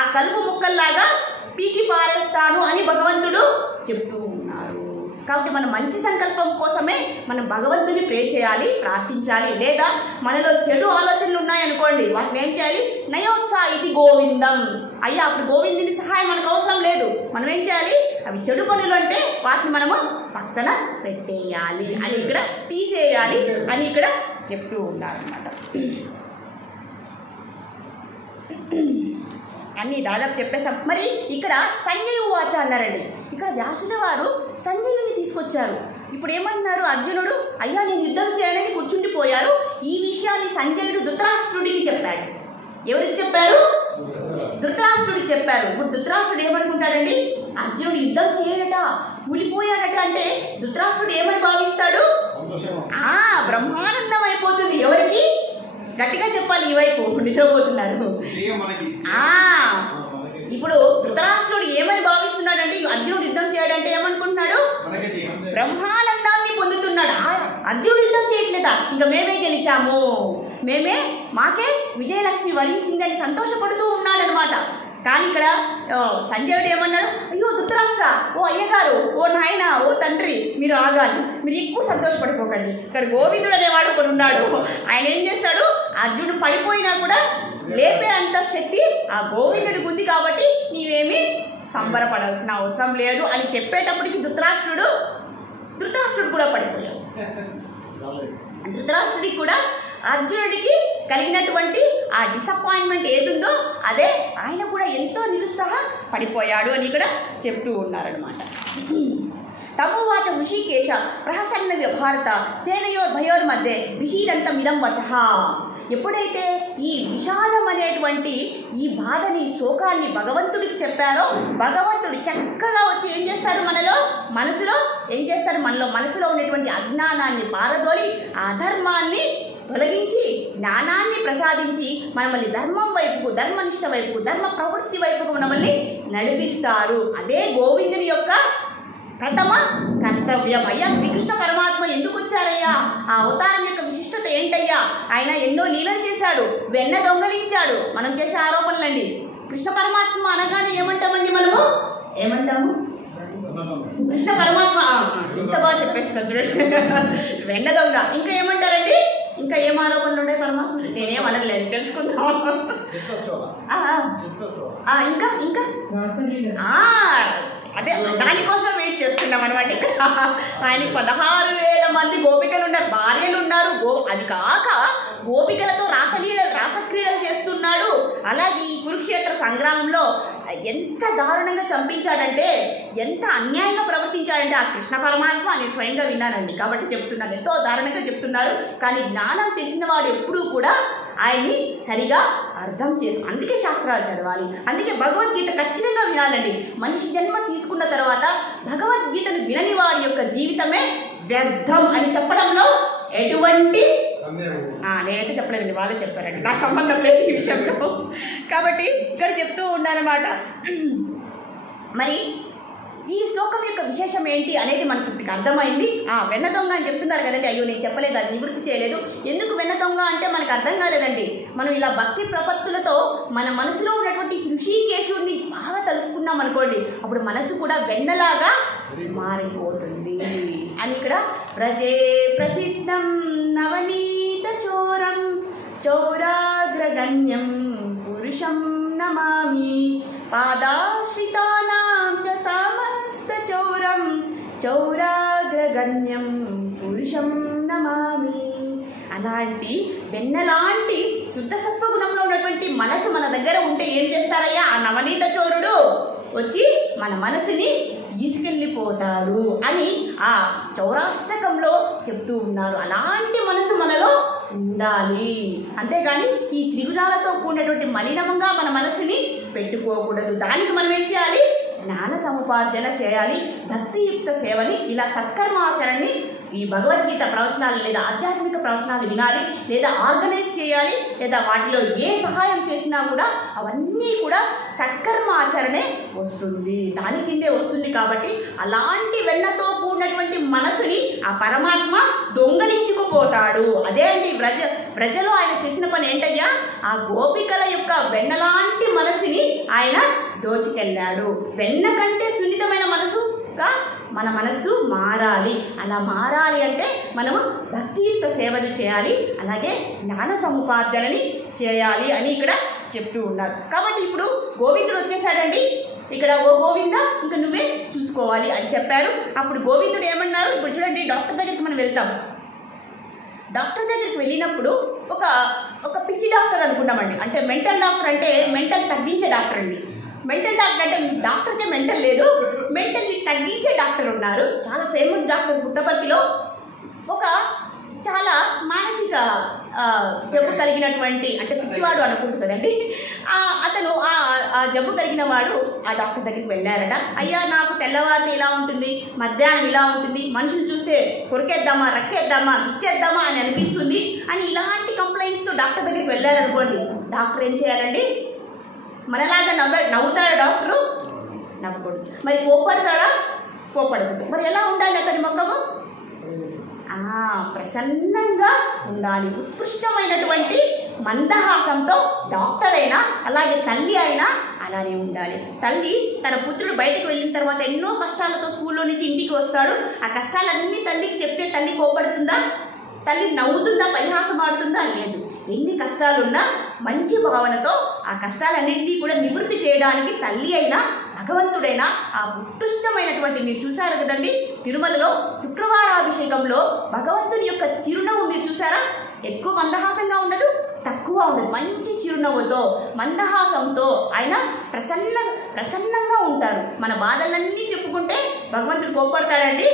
ఆ కలుపు ముక్కల్లాగా పీకి పారేస్తాను అని భగవంతుడు చెప్తూ ఉన్నారు. కాబట్టి మనం మంచి సంకల్పం కోసమే మనం భగవంతుని ప్రే చేయాలి, ప్రార్థించాలి. లేదా మనలో చెడు ఆలోచనలు ఉన్నాయనుకోండి, వాటిని ఏం చేయాలి? నయోత్సాహ ఇది గోవిందం. అయ్యా అప్పుడు గోవిందుని సహాయం మనకు అవసరం లేదు. మనం ఏం చేయాలి? అవి చెడు పనులు అంటే వాటిని మనము పక్కన పెట్టేయాలి అని, ఇక్కడ తీసేయాలి అని ఇక్కడ చెప్తూ ఉన్నారన్నమాట. అన్నీ దాదాపు చెప్పేసాం. మరి ఇక్కడ సంజయ వాచ అన్నారండి. ఇక్కడ వ్యాసుల వారు సంజయుని తీసుకొచ్చారు. ఇప్పుడు ఏమంటున్నారు? అర్జునుడు అయ్యా నేను యుద్ధం చేయాలని కూర్చుండిపోయారు. ఈ విషయాన్ని సంజయుడు ధృతరాష్ట్రుడికి చెప్పాడు. ఎవరికి చెప్పారు? ధృతరాష్ట్రుడికి చెప్పారు. ఇప్పుడు ధృతరాష్ట్రుడు ఏమనుకుంటాడండి? అర్జునుడు యుద్ధం చేయడట, కూలిపోయాడట అంటే ధృతరాష్ట్రుడు ఏమని భావిస్తాడు? బ్రహ్మానందం అయిపోతుంది. ఎవరికి? గట్టిగా చెప్పాలి, ఈ వైపు నిద్రపోతున్నారు. ఇప్పుడు ధృతరాష్ట్రుడు ఏమని భావిస్తున్నాడంటే అర్జునుడు యుద్ధం చేయడంటే ఏమనుకుంటున్నాడు? బ్రహ్మానందాన్ని పొందుతున్నాడు. అర్జునుడు యుద్ధం చేయట్లేదా, ఇంకా మేమే గెలిచాము, మాకే విజయలక్ష్మి వరించిందని సంతోషపడుతూ ఉన్నాడనమాట. కానీ ఇక్కడ సంజయుడు ఏమన్నాడు? అయ్యో ధృతరాష్ట్ర, ఓ అయ్యగారు, ఓ నాయన, ఓ తండ్రి, మీరు ఆగాలి, మీరు ఎక్కువ సంతోషపడిపోకండి. ఇక్కడ గోవిందుడు అనేవాడు ఒకడు ఉన్నాడు. ఆయన ఏం చేస్తాడు? అర్జునుడు పడిపోయినా కూడా లేపే అంత శక్తి ఆ గోవిందుడికి ఉంది, కాబట్టి నీవేమీ సంబరపడాల్సిన అవసరం లేదు అని చెప్పేటప్పటికి ధృతరాష్ట్రుడు కూడా పడిపోయాడు. ధృతరాష్ట్రుడికి కూడా అర్జునుడికి కలిగినటువంటి ఆ డిసప్పాయింట్మెంట్ ఏదుందో అదే ఆయన కూడా ఎంతో నిరుత్సాహ పడిపోయాడు అని ఇక్కడ చెప్తూ ఉన్నారనమాట. తమోవాచ ఋషికేశ ప్రహసన్న భారత సేనయోర్భయోర్ మధ్య విషీదంతమిదం వచః. ఎప్పుడైతే ఈ విషాదం అనేటువంటి ఈ బాధని, శోకాన్ని భగవంతుడికి చెప్పారో, భగవంతుడు చక్కగా వచ్చి ఏం చేస్తారు? మనసులో ఏం చేస్తారు? మనసులో ఉన్నటువంటి అజ్ఞానాన్ని పారదోలి ఆ అధర్మాన్ని తొలగించి జ్ఞానాన్ని ప్రసాదించి మనల్ని ధర్మం వైపుకు, ధర్మనిష్ట వైపుకు, ధర్మ ప్రవృత్తి వైపుకు మనల్ని నడిపిస్తారు. అదే గోవిందుని యొక్క ప్రథమ కర్తవ్యం. అయ్యా శ్రీకృష్ణ పరమాత్మ ఎందుకు వచ్చారయ్యా? ఆ అవతారం యొక్క విశిష్టత ఏంటయ్యా? ఆయన ఎన్నో లీలలు చేశాడు, వెన్న దొంగలించాడు, మనం చేసే ఆరోపణలండి. కృష్ణ పరమాత్మ అనగానే ఏమంటామండి? మనము ఏమంటాము? కృష్ణ పరమాత్మ ఇంత బాగా చెప్పేస్తారు చూడండి, వెన్న దొంగ. ఇంకా ఏమంటారండి? ఇంకా ఏం ఆరోపణలు ఉన్నాయి పరమాత్మ? నేనేం అనలేదు, తెలుసుకుందాం. ఇంకా ఇంకా అదే దానికోసం వెయిట్ చేస్తున్నాం అనమాట. ఇక్కడ ఆయనకి 16,000 మంది గోపికలు ఉన్నారు, భార్యలు ఉన్నారు. అది కాక గోపికలతో రాసక్రీడలు చేస్తున్నాడు. అలాగే ఈ కురుక్షేత్ర సంగ్రామంలో ఎంత దారుణంగా చంపించాడంటే, ఎంత అన్యాయంగా ప్రవర్తించాడంటే ఆ కృష్ణ పరమాత్మ నేను స్వయంగా విన్నానండి, కాబట్టి చెప్తున్నాను. ఎంతో దారుణంగా చెప్తున్నారు. కానీ జ్ఞానం తెలిసిన వాడు ఎప్పుడూ కూడా ఆయన్ని సరిగా అర్థం చేసుకో. అందుకే శాస్త్రాలు చదవాలి, అందుకే భగవద్గీత ఖచ్చితంగా వినాలండి. మనిషి జన్మ తీసుకున్న తర్వాత భగవద్గీతను వినని వాడి యొక్క జీవితమే వ్యర్థం అని చెప్పడంలో ఎటువంటి నేనైతే చెప్పలేదండి, వాళ్ళే చెప్పారండి, నాకు సంబంధం లేదు ఈ విషయంలో. కాబట్టి ఇక్కడ చెప్తూ ఉన్నానమాట. మరి ఈ శ్లోకం యొక్క విశేషం ఏంటి అనేది మనకి ఇప్పుడు అర్థమైంది. వెన్న దొంగ అని చెప్తున్నారు కదండి. అయ్యో నేను చెప్పలేదు, అది నివృత్తి చేయలేదు. ఎందుకు వెన్న దొంగ అంటే మనకు అర్థం కాలేదండి. మనం ఇలా భక్తి ప్రపత్తులతో మన మనసులో ఉన్నటువంటి ఋషికేశుడిని బాగా తెలుసుకున్నాం అనుకోండి, అప్పుడు మనసు కూడా వెన్నలాగా మారిపోతుంది అని ఇక్కడ వ్రజే ప్రసిద్ధం నవనీత చోరం చౌరాగ్రగణ్యం పురుషం నమామి పాదాశ్రితానాం చ సమస్త చౌరం చౌరాగ్రగణ్యం పురుషం నమామి. అలాంటి వెన్నలాంటి శుద్ధ సత్వ గుణంలో ఉన్నటువంటి మనసు మన దగ్గర ఉంటే ఏం చేస్తారయ్యా? ఆ నవనీత చోరుడు వచ్చి మన మనసుని తీసుకెళ్ళిపోతాడు అని ఆ చౌరాష్టకంలో చెప్తూ ఉన్నారు. అలాంటి మనసు మనలో ఉండాలి. అంతేగాని ఈ త్రిగుణాలతో కూడినటువంటి మలినంగా మన మనసుని పెట్టుకోకూడదు. దానికి మనం ఏం చేయాలి? జ్ఞాన సముపార్జన చేయాలి, భక్తియుక్త సేవని, ఇలా సత్కర్మాచరణని, ఈ భగవద్గీత ప్రవచనాలు లేదా ఆధ్యాత్మిక ప్రవచనాలు వినాలి, లేదా ఆర్గనైజ్ చేయాలి, లేదా వాటిలో ఏ సహాయం చేసినా కూడా అవన్నీ కూడా సత్కర్మాచరణే వస్తుంది, దాని కిందే వస్తుంది. కాబట్టి అలాంటి వెన్నతో కూడినటువంటి మనసుని ఆ పరమాత్మ దొంగలించుకుపోతాడు. అదే అండి ప్రజలో ఆయన చేసిన పని ఏంటయ్యా? ఆ గోపికల యొక్క వెన్నలాంటి మనసుని ఆయన దోచుకెళ్ళాడు. వెన్న కంటే సున్నితమైన మనసుగా మన మనస్సు మారాలి. అలా మారాలి అంటే మనము భక్తియుక్త సేవను చేయాలి, అలాగే జ్ఞాన సముపార్జనని చేయాలి అని ఇక్కడ చెప్తూ ఉన్నారు. కాబట్టి ఇప్పుడు గోవిందుడు వచ్చేసాడండి. ఇక్కడ ఓ గోవింద ఇంకా నువ్వే చూసుకోవాలి అని చెప్పారు. అప్పుడు గోవిందుడు ఏమన్నారు? ఇప్పుడు చూడండి, డాక్టర్ దగ్గరికి మనం వెళ్తాం. డాక్టర్ దగ్గరికి వెళ్ళినప్పుడు ఒక పిచ్చి డాక్టర్ అనుకున్నామండి. అంటే మెంటల్ డాక్టర్ అంటే మెంటల్ తగ్గించే డాక్టర్ అండి. మెంటల్ డాక్టర్ అంటే డాక్టర్కే మెంటల్ లేదు, మెంటల్ని తగ్గించే డాక్టర్ ఉన్నారు. చాలా ఫేమస్ డాక్టర్ పుట్టపర్తిలో. ఒక చాలా మానసిక జబ్బు కలిగినటువంటి, అంటే పిచ్చివాడు అనకూడదు కదండి, అతను ఆ జబ్బు కలిగిన వాడు ఆ డాక్టర్ దగ్గరికి వెళ్ళారట. అయ్యా, నాకు తెల్లవారితే ఇలా ఉంటుంది, మధ్యాహ్నం ఇలా ఉంటుంది, మనుషులు చూస్తే కొరికేద్దామా, రక్కేద్దామా, ఇచ్చేద్దామా అని అనిపిస్తుంది అని ఇలాంటి కంప్లైంట్స్తో డాక్టర్ దగ్గరికి వెళ్ళారనుకోండి. డాక్టర్ ఏం చేయాలండి? మనలాగా నవ్వుతాడా డాక్టరు? నవ్వకూడదు. మరి కోప్పడతాడా? కోప్పడకూడదు. మరి ఎలా ఉండాలి అతని ముఖము? ప్రసన్నంగా ఉండాలి. ఉత్కృష్టమైనటువంటి మందహాసంతో డాక్టర్ అయినా, అలాగే తల్లి అయినా అలానే ఉండాలి. తల్లి తన పుత్రుడు బయటకు వెళ్ళిన తర్వాత ఎన్నో కష్టాలతో స్కూల్లో నుంచి ఇంటికి వస్తాడు. ఆ కష్టాలన్నీ తల్లికి చెప్తే తల్లి కోపడుతుందా? తల్లి నవ్వుతుందా? పరిహాసం ఆడుతుందా? లేదు. ఎన్ని కష్టాలున్నా మంచి భావనతో ఆ కష్టాలన్నింటినీ కూడా నివృత్తి చేయడానికి తల్లి అయినా భగవంతుడైనా ఆ ఉత్కృష్టమైనటువంటి, మీరు చూసారు కదండి తిరుమలలో శుక్రవారాభిషేకంలో భగవంతుని యొక్క చిరునవ్వు మీరు చూసారా? ఎక్కువ మందహాసంగా ఉండదు, తక్కువ ఉండదు. మంచి చిరునవ్వుతో మందహాసంతో ఆయన ప్రసన్నంగా ఉంటారు. మన బాధలన్నీ చెప్పుకుంటే భగవంతుడు కోప్పడతాడండి?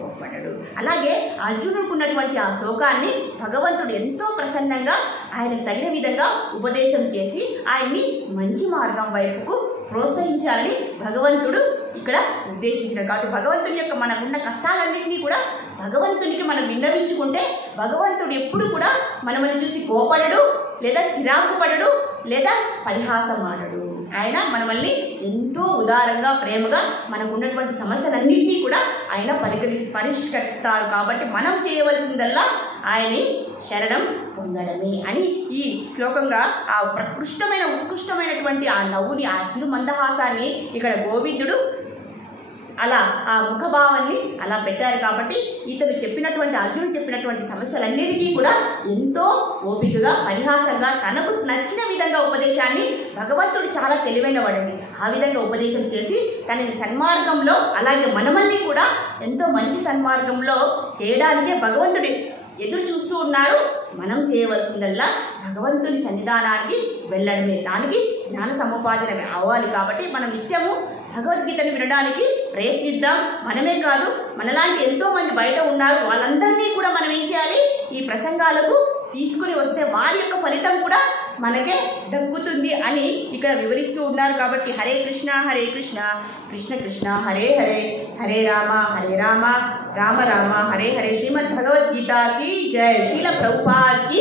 కోప్పడడు. అలాగే అర్జునుడికి ఉన్నటువంటి ఆ శోకాన్ని భగవంతుడు ఎంతో ప్రసన్నంగా ఆయనకు తగిన విధంగా ఉపదేశం చేసి ఆయన్ని మంచి మార్గం వైపుకు ప్రోత్సహించాలని భగవంతుడు ఇక్కడ ఉద్దేశించినాడు. కాబట్టి భగవంతుని యొక్క మనకున్న కష్టాలన్నింటినీ కూడా భగవంతునికి మనం విన్నవించుకుంటే భగవంతుడు ఎప్పుడు కూడా మనల్ని చూసి కోపడడు, లేదా చిరాకు పడడు, లేదా పరిహాసం ఆడడు. ఆయన మనల్ని ఎంతో ఉదారంగా, ప్రేమగా మనకు ఉన్నటువంటి సమస్యలన్నింటినీ కూడా ఆయన పరిష్కరిస్తారు. కాబట్టి మనం చేయవలసిందల్లా ఆయన్ని శరణం పొందడమే అని ఈ శ్లోకంగా ఆ ఉత్కృష్టమైనటువంటి ఆ నవ్వుని, ఆ చిరు మందహాసాన్ని ఇక్కడ గోవిందుడు అలా ఆ ముఖభావాన్ని అలా పెట్టారు. కాబట్టి ఇతను చెప్పినటువంటి, అర్జునుడు చెప్పినటువంటి సమస్యలన్నిటికీ కూడా ఎంతో ఓపికగా, పరిహాసంగా, తనకు నచ్చిన విధంగా ఉపదేశాన్ని, భగవంతుడు చాలా తెలివైన వాడండి, ఆ విధంగా ఉపదేశం చేసి తనని సన్మార్గంలో, అలాగే మనమల్ని కూడా ఎంతో మంచి సన్మార్గంలో చేయడానికే భగవంతుడు ఎదురు చూస్తూ ఉన్నారు. మనం చేయవలసిందల్లా భగవంతుని సన్నిధానానికి వెళ్ళడమే, దానికి జ్ఞాన సముపార్జన అవ్వాలి. కాబట్టి మనం నిత్యము భగవద్గీతను వినడానికి ప్రయత్నిద్దాం. మనమే కాదు, మనలాంటి ఎంతోమంది బయట ఉన్నారు, వాళ్ళందరినీ కూడా మనం ఏం చేయాలి? ఈ ప్రసంగాలకు తీసుకుని వస్తే వారి యొక్క ఫలితం కూడా మనకే దక్కుతుంది అని ఇక్కడ వివరిస్తూ ఉన్నారు. కాబట్టి హరే కృష్ణ కృష్ణ కృష్ణ హరే హరే, హరే రామ రామ రామ హరే హరే. శ్రీమద్ భగవద్గీత की जय. శ్రీల ప్రభుపాద్ की